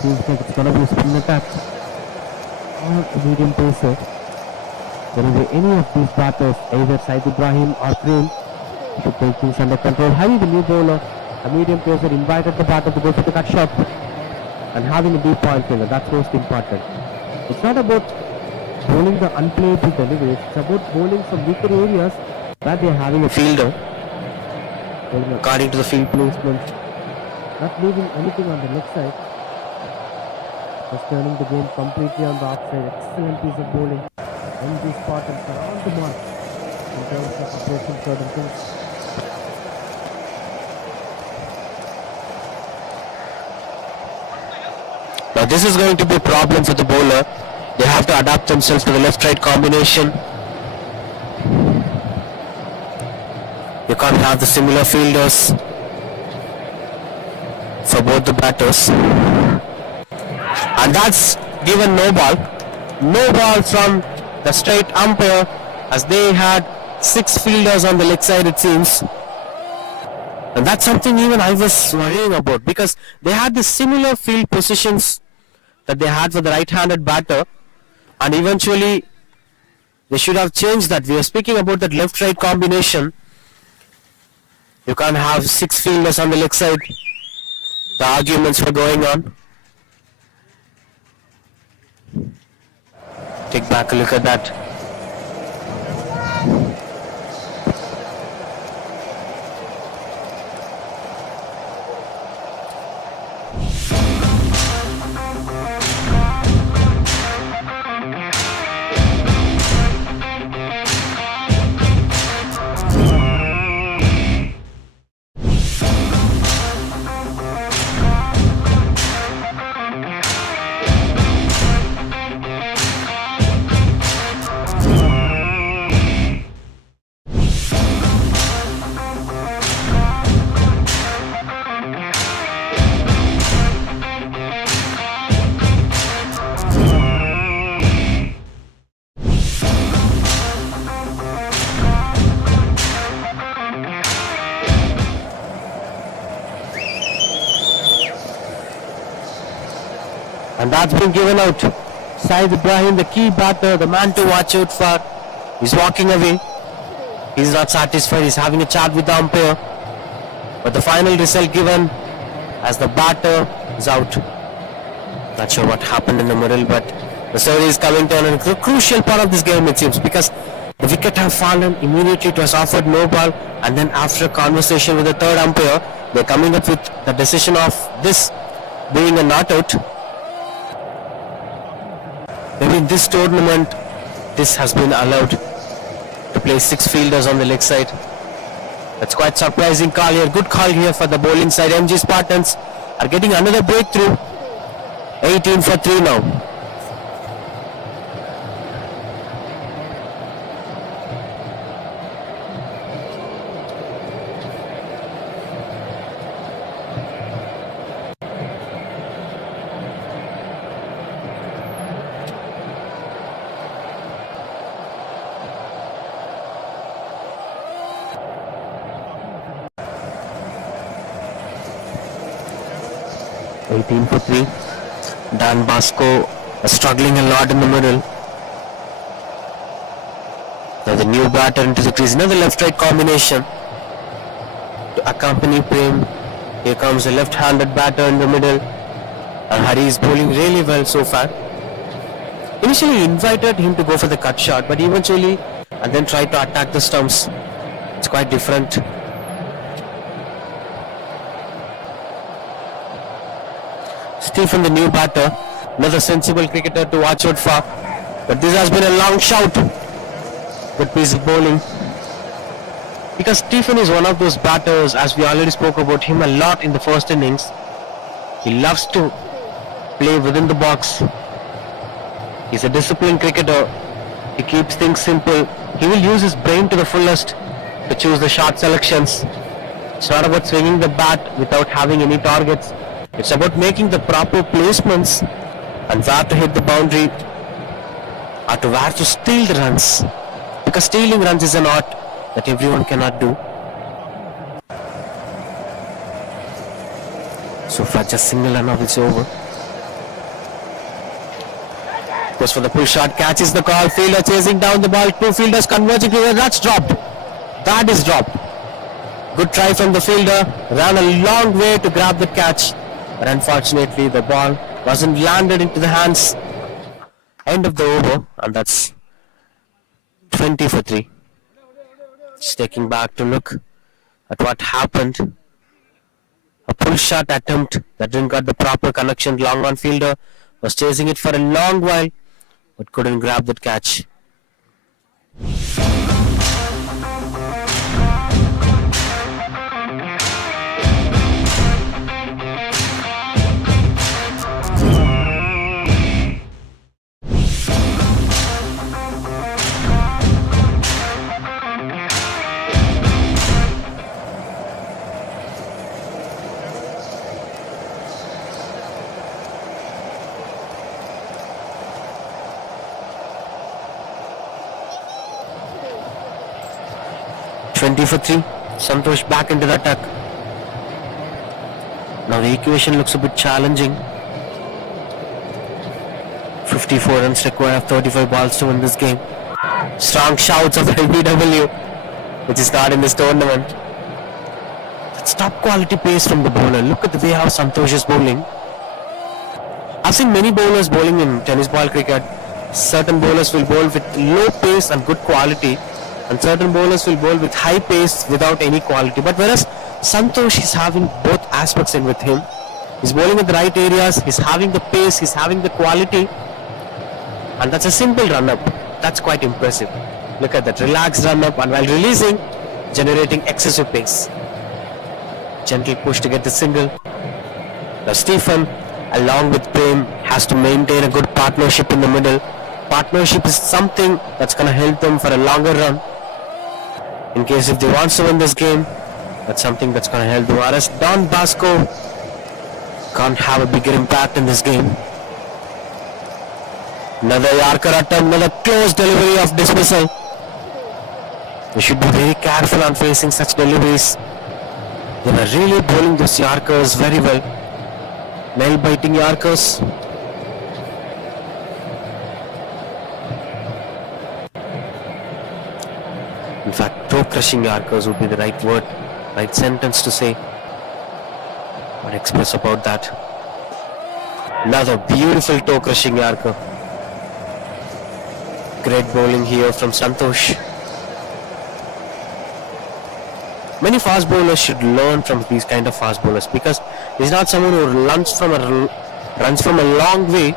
Seems like it's going to be a spin attack or a medium pacer. Whenever any of these batters, either Said Ibrahim or Prem, should take things under control. Having the new bowler, a medium pacer, invited the batter to go for the cut shot, and having a deep point fielder, that's most important. It's not about bowling the unplayable deliveries, it's about bowling some weaker areas where they're having a fielder. According to the field placement, not leaving anything on the left side. Just turning the game completely on the offside. Excellent piece of bowling. And these Spartans are on the mark in terms of approaching certain things. Now this is going to be a problem for the bowler. They have to adapt themselves to the left-right combination. You can't have the similar fielders for both the batters. And that's given no ball. No ball from the straight umpire, as they had 6 fielders on the leg side, it seems. And that's something even I was worrying about, because they had the similar field positions that they had for the right-handed batter, and eventually they should have changed that. We are speaking about that left-right combination. You can't have 6 fielders on the leg side. The arguments were going on. Take back a look at that. And that's been given out. Saeed Ibrahim, the key batter, the man to watch out for, is walking away. He's not satisfied. He's having a chat with the umpire. But the final result given as the batter is out. Not sure what happened in the middle, but the story is coming to an crucial part of this game, it seems, because the wicket have fallen. Immediately it was offered no ball, and then after a conversation with the third umpire, they're coming up with the decision of this being a not out. Maybe in this tournament, this has been allowed to play 6 fielders on the leg side. That's quite surprising call here. Good call here for the bowling side. MG Spartans are getting another breakthrough. 18 for 3 now. For 3. Dan Bosco struggling a lot in the middle. Now the new batter into the crease. Another left-right combination to accompany Prem. Here comes the left-handed batter in the middle. And Hari is bowling really well so far. Initially he invited him to go for the cut shot, but eventually and then tried to attack the stumps. It's quite different. Stephen, the new batter, another sensible cricketer to watch out for. But this has been a long shout. Good piece of bowling. Because Stephen is one of those batters, as we already spoke about him a lot in the first innings. He loves to play within the box. He's a disciplined cricketer. He keeps things simple. He will use his brain to the fullest to choose the shot selections. It's not about swinging the bat without having any targets. It's about making the proper placements and where to hit the boundary or to where to steal the runs. Because stealing runs is an art that everyone cannot do. So far just single and now it's over. Goes for the pull shot, catches the call, fielder chasing down the ball, 2 fielders converging together, that's dropped. That is dropped. Good try from the fielder, ran a long way to grab the catch. But unfortunately the ball wasn't landed into the hands. End of the over, and that's 20 for 3. Just taking back to look at what happened. A pull shot attempt that didn't got the proper connection. Long on fielder was chasing it for a long while but couldn't grab that catch. 20 for 3. Santosh back into the attack. Now the equation looks a bit challenging. 54 runs required of 35 balls to win this game. Strong shouts of LBW, which is not in this tournament. That's top quality pace from the bowler. Look at the way how Santosh is bowling. I've seen many bowlers bowling in tennis ball cricket. Certain bowlers will bowl with low pace and good quality, and certain bowlers will bowl with high pace without any quality. But whereas Santosh is having both aspects in with him. He's bowling in the right areas, he's having the pace, he's having the quality, and that's a simple run-up. That's quite impressive. Look at that, relaxed run-up, and while releasing, generating excessive pace. Gentle push to get the single. Now Stephen, along with Prem, has to maintain a good partnership in the middle. Partnership is something that's going to help them for a longer run. In case if they want to win this game, that's something that's going to help them. Whereas Don Bosco can't have a bigger impact in this game. Another Yorker attempt, another close delivery of dismissal. You should be very careful on facing such deliveries. They were really bowling those Yorkers very well. Nail biting Yorkers. In fact, toe crushing Yorkers would be the right word, right sentence to say or express about that. Another beautiful toe crushing Yorker. Great bowling here from Santosh. Many fast bowlers should learn from these kind of fast bowlers, because he's not someone who runs from a long way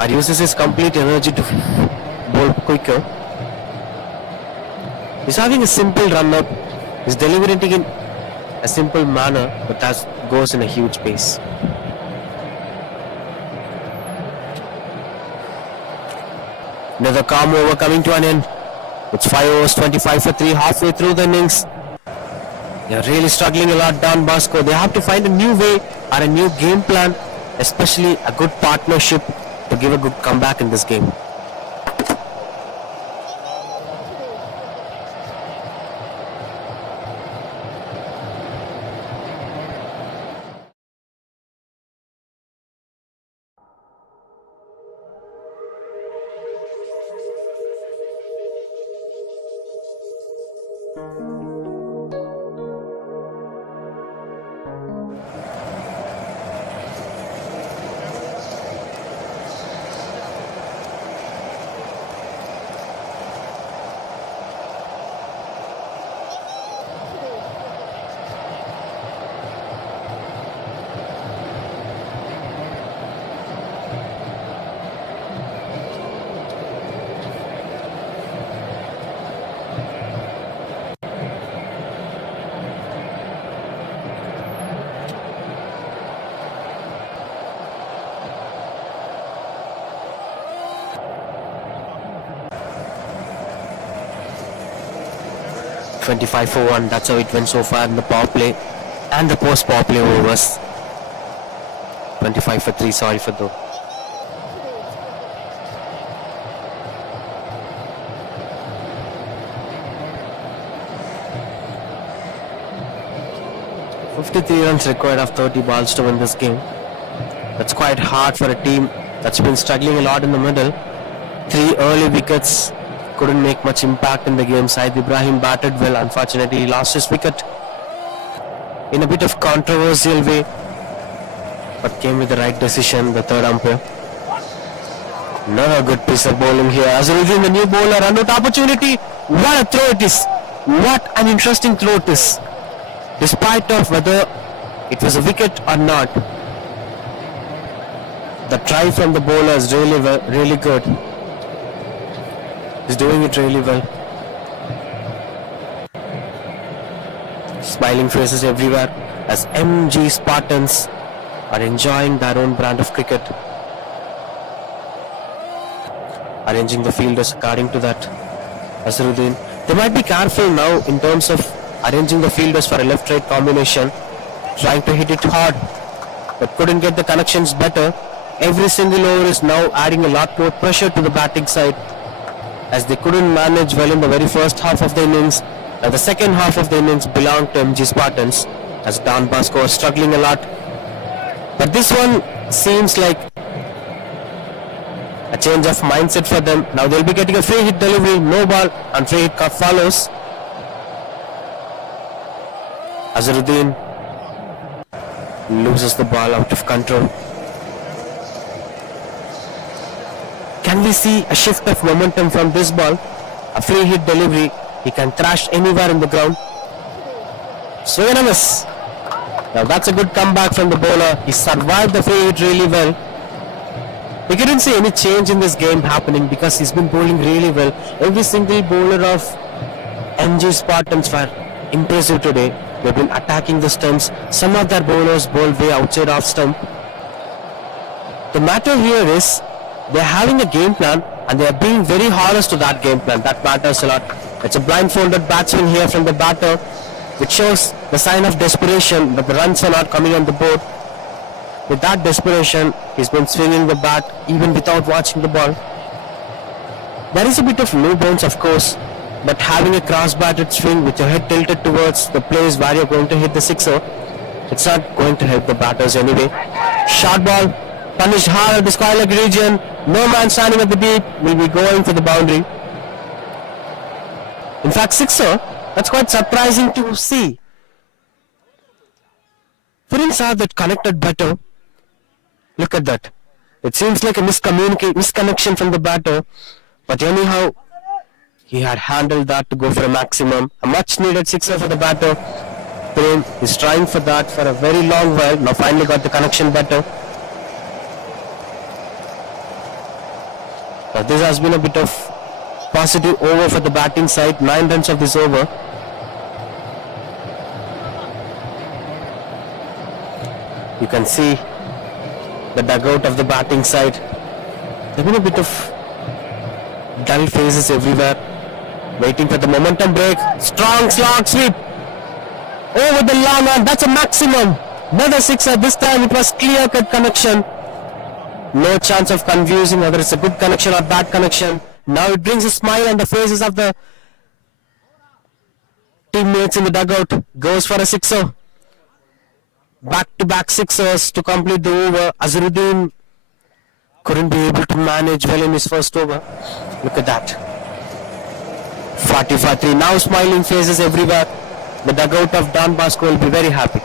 or uses his complete energy to bowl quicker. He's having a simple run-up. He's delivering it in a simple manner, but that goes in a huge pace. Another calm over coming to an end. It's 5 overs, 25 for 3, halfway through the innings. They're really struggling a lot down Bosco. They have to find a new way or a new game plan, especially a good partnership to give a good comeback in this game. $25 for 1, that's how it went so far in the power play and the post power play overs. 25 for 3, sorry for though. $53 runs required of 30 balls to win this game. That's quite hard for a team that's been struggling a lot in the middle. 3 early wickets couldn't make much impact in the game. Saeed Ibrahim batted well. Unfortunately, he lost his wicket in a bit of controversial way, but came with the right decision, the third umpire. Another good piece of bowling here. Azharuddin, the new bowler, run out opportunity. What a throw it is. What an interesting throw it is. Despite of whether it was a wicket or not, the try from the bowler is really good. He's doing it really well. Smiling faces everywhere as MG Spartans are enjoying their own brand of cricket. Arranging the fielders according to that. Azharuddin. They might be careful now in terms of arranging the fielders for a left-right combination. Trying to hit it hard, but couldn't get the connections better. Every single over is now adding a lot more pressure to the batting side, as they couldn't manage well in the very first half of the innings, Now the second half of the innings belonged to MG Spartans as Don Bosco was struggling a lot. But this one seems like a change of mindset for them. Now they'll be getting a free hit delivery, no ball, and free hit follows. Azharuddin loses the ball out of control. Can we see a shift of momentum from this ball? A free hit delivery. He can crash anywhere in the ground. Swing and a miss. Now that's a good comeback from the bowler. He survived the free hit really well. We couldn't see any change in this game happening because he's been bowling really well. Every single bowler of MG Spartans were impressive today. They've been attacking the stumps. Some of their bowlers bowl way outside off stump. The matter here is they're having a game plan and they are being very honest to that game plan. That matters a lot. It's a blindfolded batsman here from the batter, which shows the sign of desperation that the runs are not coming on the board. With that desperation, he's been swinging the bat even without watching the ball. There is a bit of no bounce, of course, but having a cross-batted swing with your head tilted towards the place where you're going to hit the sixer, it's not going to help the batters anyway. Short ball, punished hard at the square-leg region. No man standing at the deep, will be going for the boundary. In fact, sixer, that's quite surprising to see. Couldn't have that connected better. Look at that. It seems like a misconnection from the batter, but anyhow, he had handled that to go for a maximum. A much needed sixer for the batter. Prem is trying for that for a very long while. Now finally got the connection better. Now this has been a bit of positive over for the batting side. 9 runs of this over. You can see the dugout of the batting side. There have been a bit of dull faces everywhere, waiting for the momentum break. Strong slog sweep over the long on. That's a maximum. Another sixer. This time it was clear-cut connection. No chance of confusing whether it's a good connection or bad connection. Now it brings a smile on the faces of the teammates in the dugout. Goes for a sixer. Back-to-back sixers to complete the over. Azharuddin couldn't be able to manage well in his first over. Look at that. 40-3. Now smiling faces everywhere. The dugout of Don Bosco will be very happy.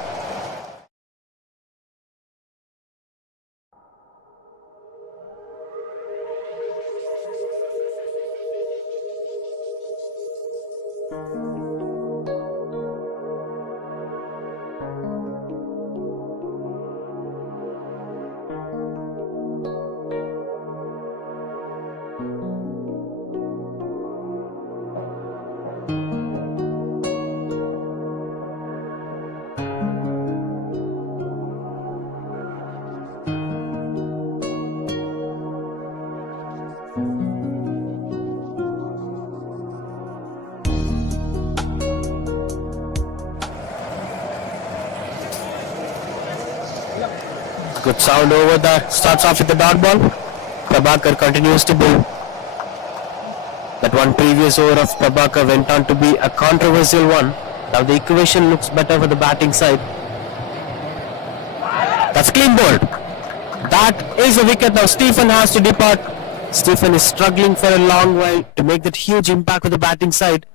Good sound over there. Starts off with the dot ball. Prabhakar continues to bowl. That one previous over of Prabhakar went on to be a controversial one. Now the equation looks better for the batting side. That's clean bowled. That is a wicket. Now Stephen has to depart. Stephen is struggling for a long while to make that huge impact with the batting side.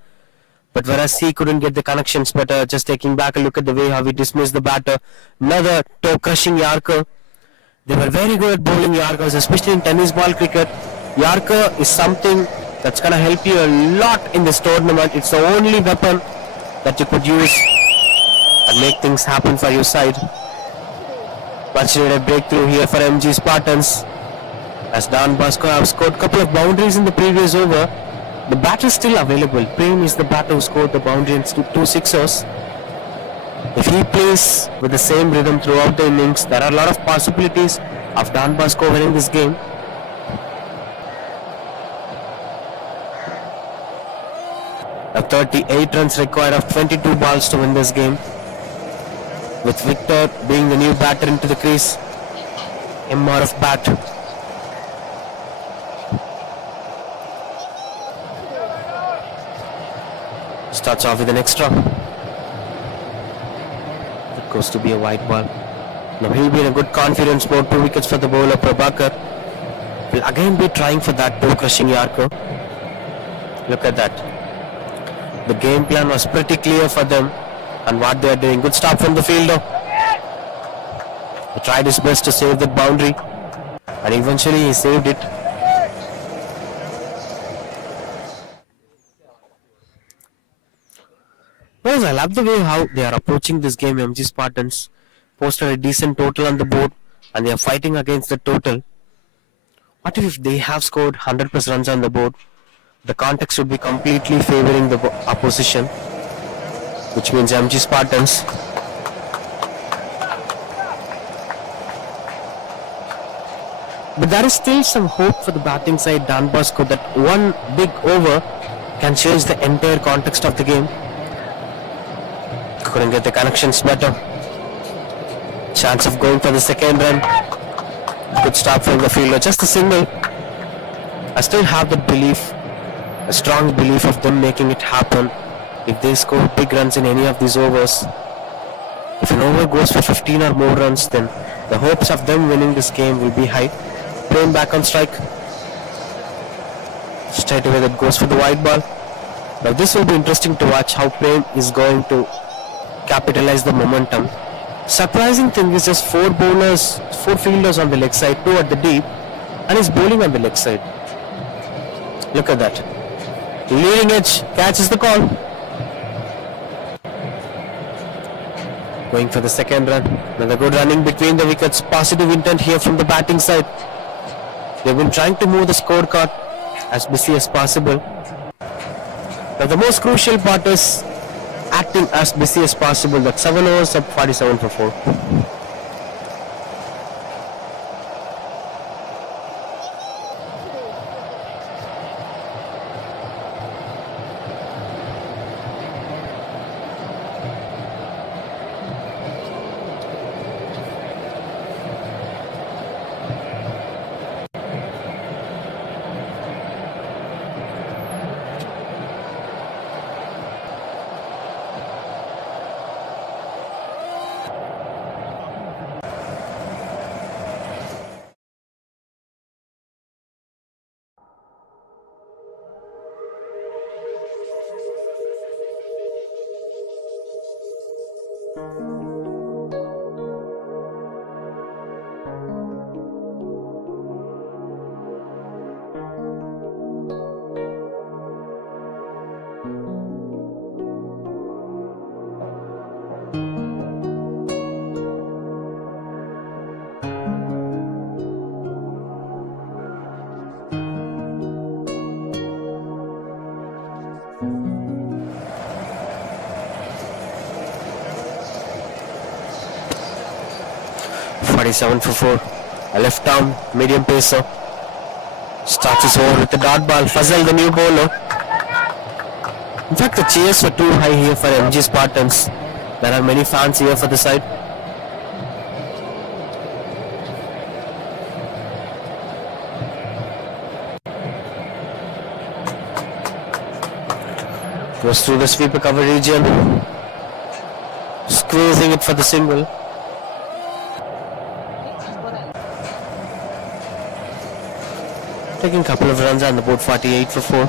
But whereas he couldn't get the connections better, just taking back a look at the way how he dismissed the batter. Another toe-crushing Yorker. They were very good at bowling Yorkers, especially in tennis ball cricket. Yorker is something that's going to help you a lot in this tournament. It's the only weapon that you could use and make things happen for your side. Much needed breakthrough here for MG Spartans. As Don Bosco have scored a couple of boundaries in the previous over. The batter is still available. Prem is the batter who scored the boundary and 2 sixers. If he plays with the same rhythm throughout the innings, there are a lot of possibilities of Don Bosco winning this game. A 38 runs required of 22 balls to win this game. With Victor being the new batter into the crease. MR of bat. Starts off with an extra. That goes to be a wide ball. Now he'll be in a good confidence mode. 2 wickets for the bowler. Prabhakar will again be trying for that toe crushing Yarko. Look at that. The game plan was pretty clear for them and what they are doing. Good stop from the fielder. He tried his best to save that boundary and eventually he saved it. Well, I love the way how they are approaching this game. MG Spartans posted a decent total on the board and they are fighting against the total. What if they have scored 100 plus runs on the board? The context would be completely favoring the opposition, which means MG Spartans. But there is still some hope for the batting side, Dan Bosco, that one big over can change the entire context of the game. Couldn't get the connections better. Chance of going for the second run. Good stop from the fielder, just a single. I still have the belief, a strong belief of them making it happen if they score big runs in any of these overs. If an over goes for 15 or more runs, then the hopes of them winning this game will be high. Prem back on strike. Straight away that goes for the wide ball. Now this will be interesting to watch how Prem is going to capitalize the momentum. Surprising thing is just 4 bowlers, 4 fielders on the leg side, 2 at the deep, and he's bowling on the leg side. Look at that. Leading edge catches the call. Going for the second run. Another good running between the wickets. Positive intent here from the batting side. They've been trying to move the scorecard as busy as possible. Now the most crucial part is acting as busy as possible. That 7 overs up 47 for 4. .47 for 4. A left arm medium pacer. Starts his over with the dot ball. Fazal, the new bowler. In fact, the cheers were too high here for MG Spartans. There are many fans here for the side. Goes through the sweeper cover region. Squeezing it for the single. Taking a couple of runs on the board. 48 for 4.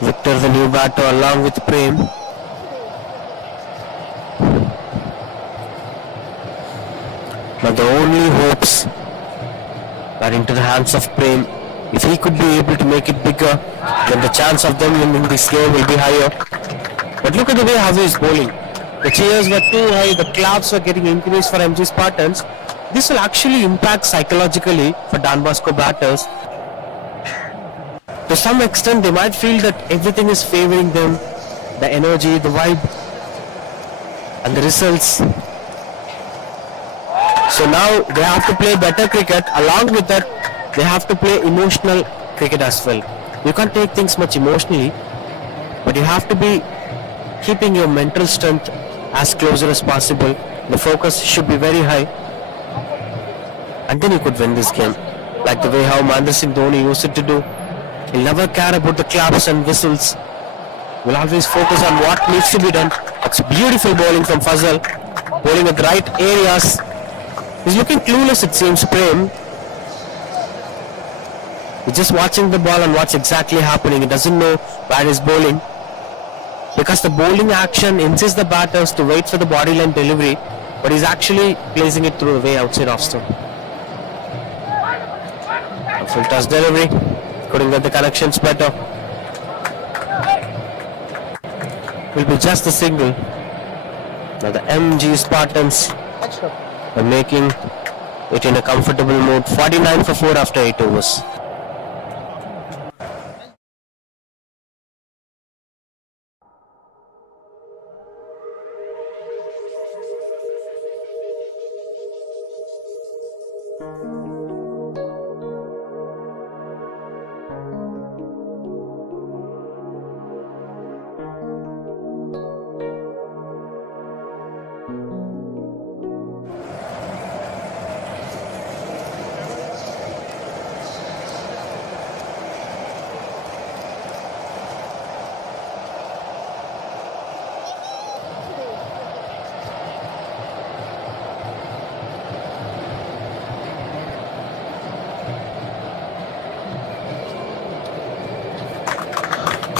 Victor, the new batter, along with Prem. Now the only hopes are into the hands of Prem. If he could be able to make it bigger, then the chance of them winning this game will be higher. But look at the way how he is bowling. The cheers were too high, the claps were getting increased for MG Spartans. This will actually impact psychologically for Dan Bosco batters. To some extent, they might feel that everything is favoring them. The energy, the vibe, and the results. So now they have to play better cricket. Along with that, they have to play emotional cricket as well. You can't take things much emotionally, but you have to be keeping your mental strength as closer as possible. The focus should be very high. And then you could win this game. Like the way how Mahendra Singh Dhoni used it to do. He'll never care about the claps and whistles. Will always focus on what needs to be done. It's beautiful bowling from Fazal. Bowling at the right areas. He's looking clueless, it seems, Prem. He's just watching the ball and what's exactly happening. He doesn't know where he's bowling. Because the bowling action insists the batters to wait for the body line delivery, but he's actually placing it through the way outside off stump. Full toss delivery. Couldn't get the connections better. Will be just a single. Now the MG Spartans are making it in a comfortable mode. 49 for 4 after 8 overs.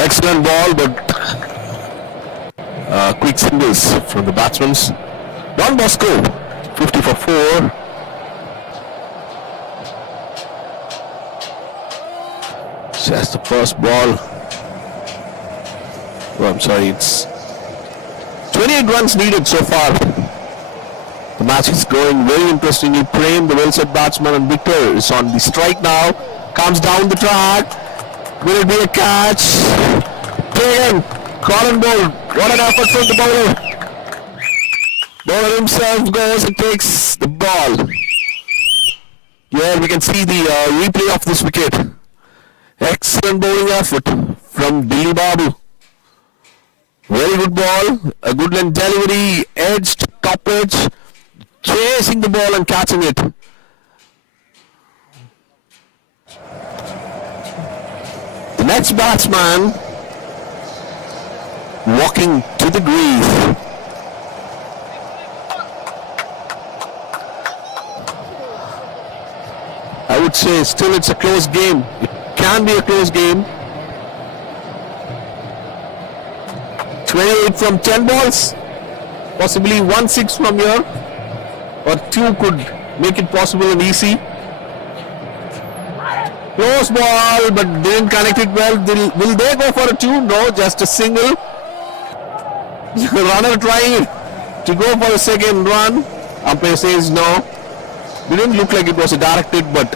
Excellent ball, but quick singles from the batsmen. One Bosco, 50 for 4. Just the first ball. Oh, I'm sorry, it's 28 runs needed so far. The match is going very interestingly. Prem, the well-set batsman, and Victor is on the strike now. Comes down the track. Will it be a catch? Taken. Colin ball. What an effort from the bowler. Bowler himself goes and takes the ball. Here we can see the replay of this wicket. Excellent bowling effort from Dilli Babu. Very good ball. A good length delivery. Edged, top edge. Chasing the ball and catching it. The next batsman walking to the crease. I would say still it's a close game. It can be a close game. 28 from 10 balls. Possibly 1-6 from here. Or 2 could make it possible and easy. Close ball, but didn't connect it well. Will they go for a 2? No, just a single. Runner trying to go for a second run. Umpire says no. Didn't look like it was a directed, but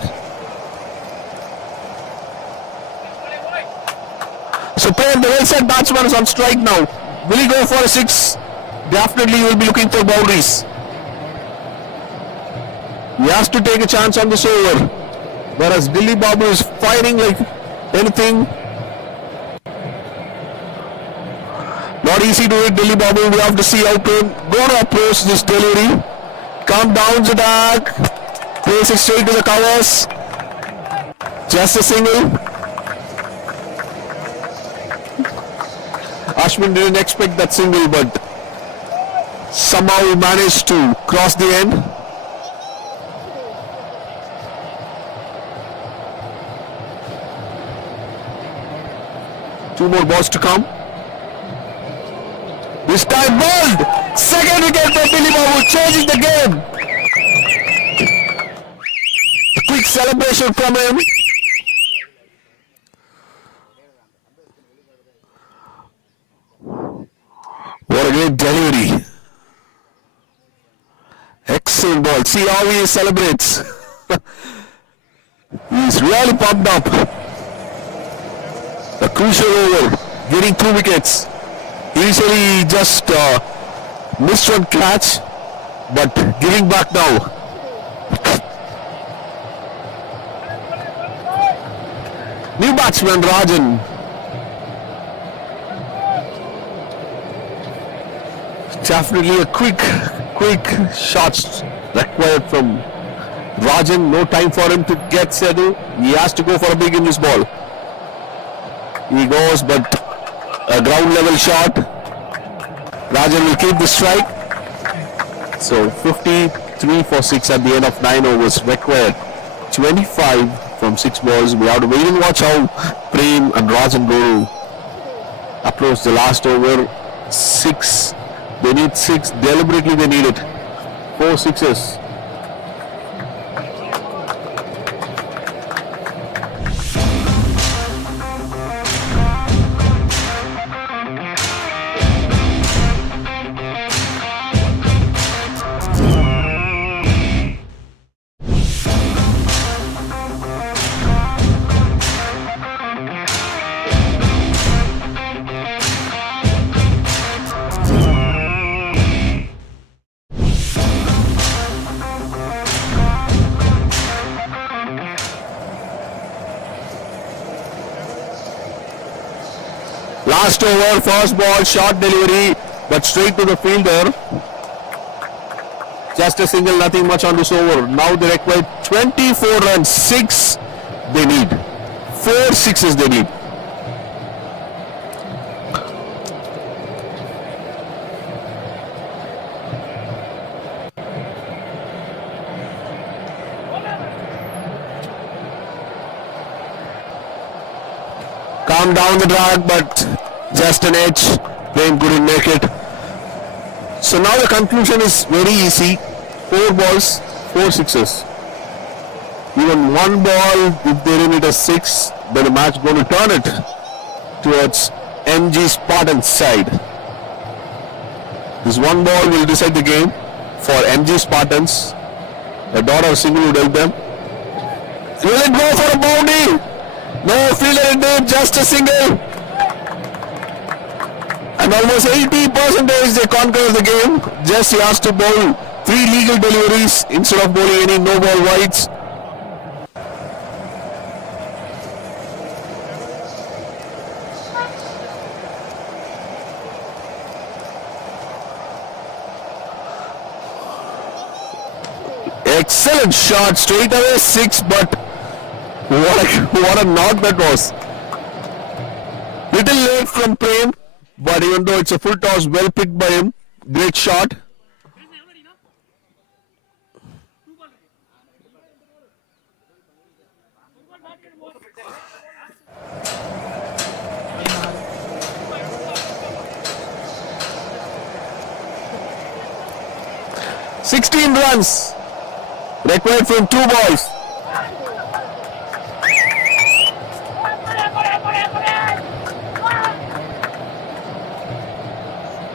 so the well-set batsman is on strike now. Will he go for a 6? Definitely he will be looking for boundaries. He has to take a chance on this over. Whereas Dilli Babu is firing like anything. Not easy to hit Dilli Babu. We have to see how to go to approach this delivery. Come down the attack. Place it straight to the covers. Just a single. Ashwin didn't expect that single, but somehow he managed to cross the end. Two more balls to come. This time bowled. Second wicket for Dilli Babu, changing the game. A quick celebration from him. What a great delivery. Excellent ball. See how he celebrates. He's really pumped up. A crucial over, getting 2 wickets. Initially just missed one catch, but giving back now. New batsman Rajan. Definitely a quick shots required from Rajan. No time for him to get settled. He has to go for a big in this ball. He goes, but a ground level shot. Rajan will keep the strike. So 53 for 6 at the end of 9 overs required. 25 from 6 balls. We have to wait and watch how Prem and Rajan go to approach the last over. 6. They need 6. Deliberately they need it. 4 sixes. Last over, first ball, short delivery, but straight to the fielder. Just a single, nothing much on this over. Now they require 24 runs, 6 they need. 4 sixes they need. Calm down the drag, but just an edge. Prem couldn't make it. So now the conclusion is very easy. 4 balls, 4 sixes. Even one ball, if they didn't hit a 6, then the match going to turn it towards MG Spartans side. This one ball will decide the game for MG Spartans. A dot or single would help them. Will it go for a boundary? No fielder in deep, just a single. And almost 80% they conquer the game. Just he has to bowl 3 legal deliveries instead of bowling any no ball wides. Excellent shot, straight away 6, but what a knock that was. Little late from Prem, but even though it's a full toss, well picked by him. Great shot. "16 runs required from 2 balls.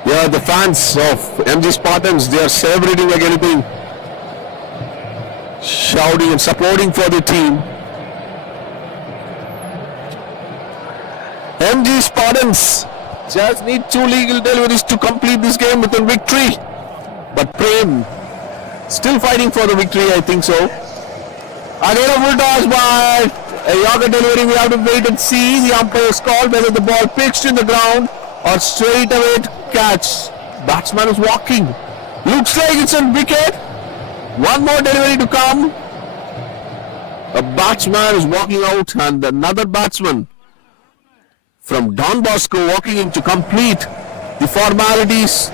Yeah, the fans of MG Spartans, they are celebrating like anything. Shouting and supporting for the team. MG Spartans just need 2 legal deliveries to complete this game with a victory. But Prem still fighting for the victory, I think so. Again a full toss, but a Yorker delivery. We have to wait and see the umpire's call whether the ball pitched in the ground or straight away catch. Batsman is walking. Looks like it's a wicket. One more delivery to come. A batsman is walking out and another batsman from Don Bosco walking in to complete the formalities.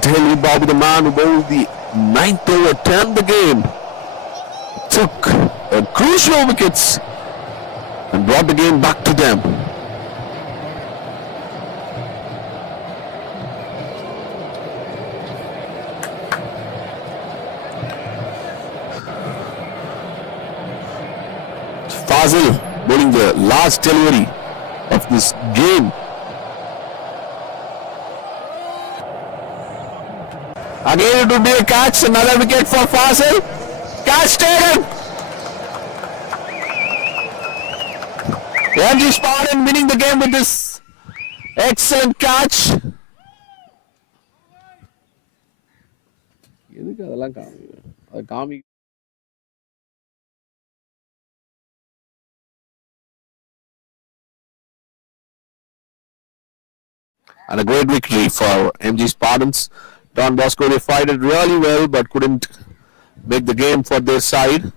Delhi Bobby, the man who bowled the 9th over, turned the game. Took a crucial wickets and brought the game back to them. Fazil bowling the last delivery of this game. Again it would be a catch, another wicket for Fazil. Catch taken. MG Spartan winning the game with this excellent catch. And a great victory for MG Spartans. Don Bosco, they fought it really well but couldn't make the game for their side.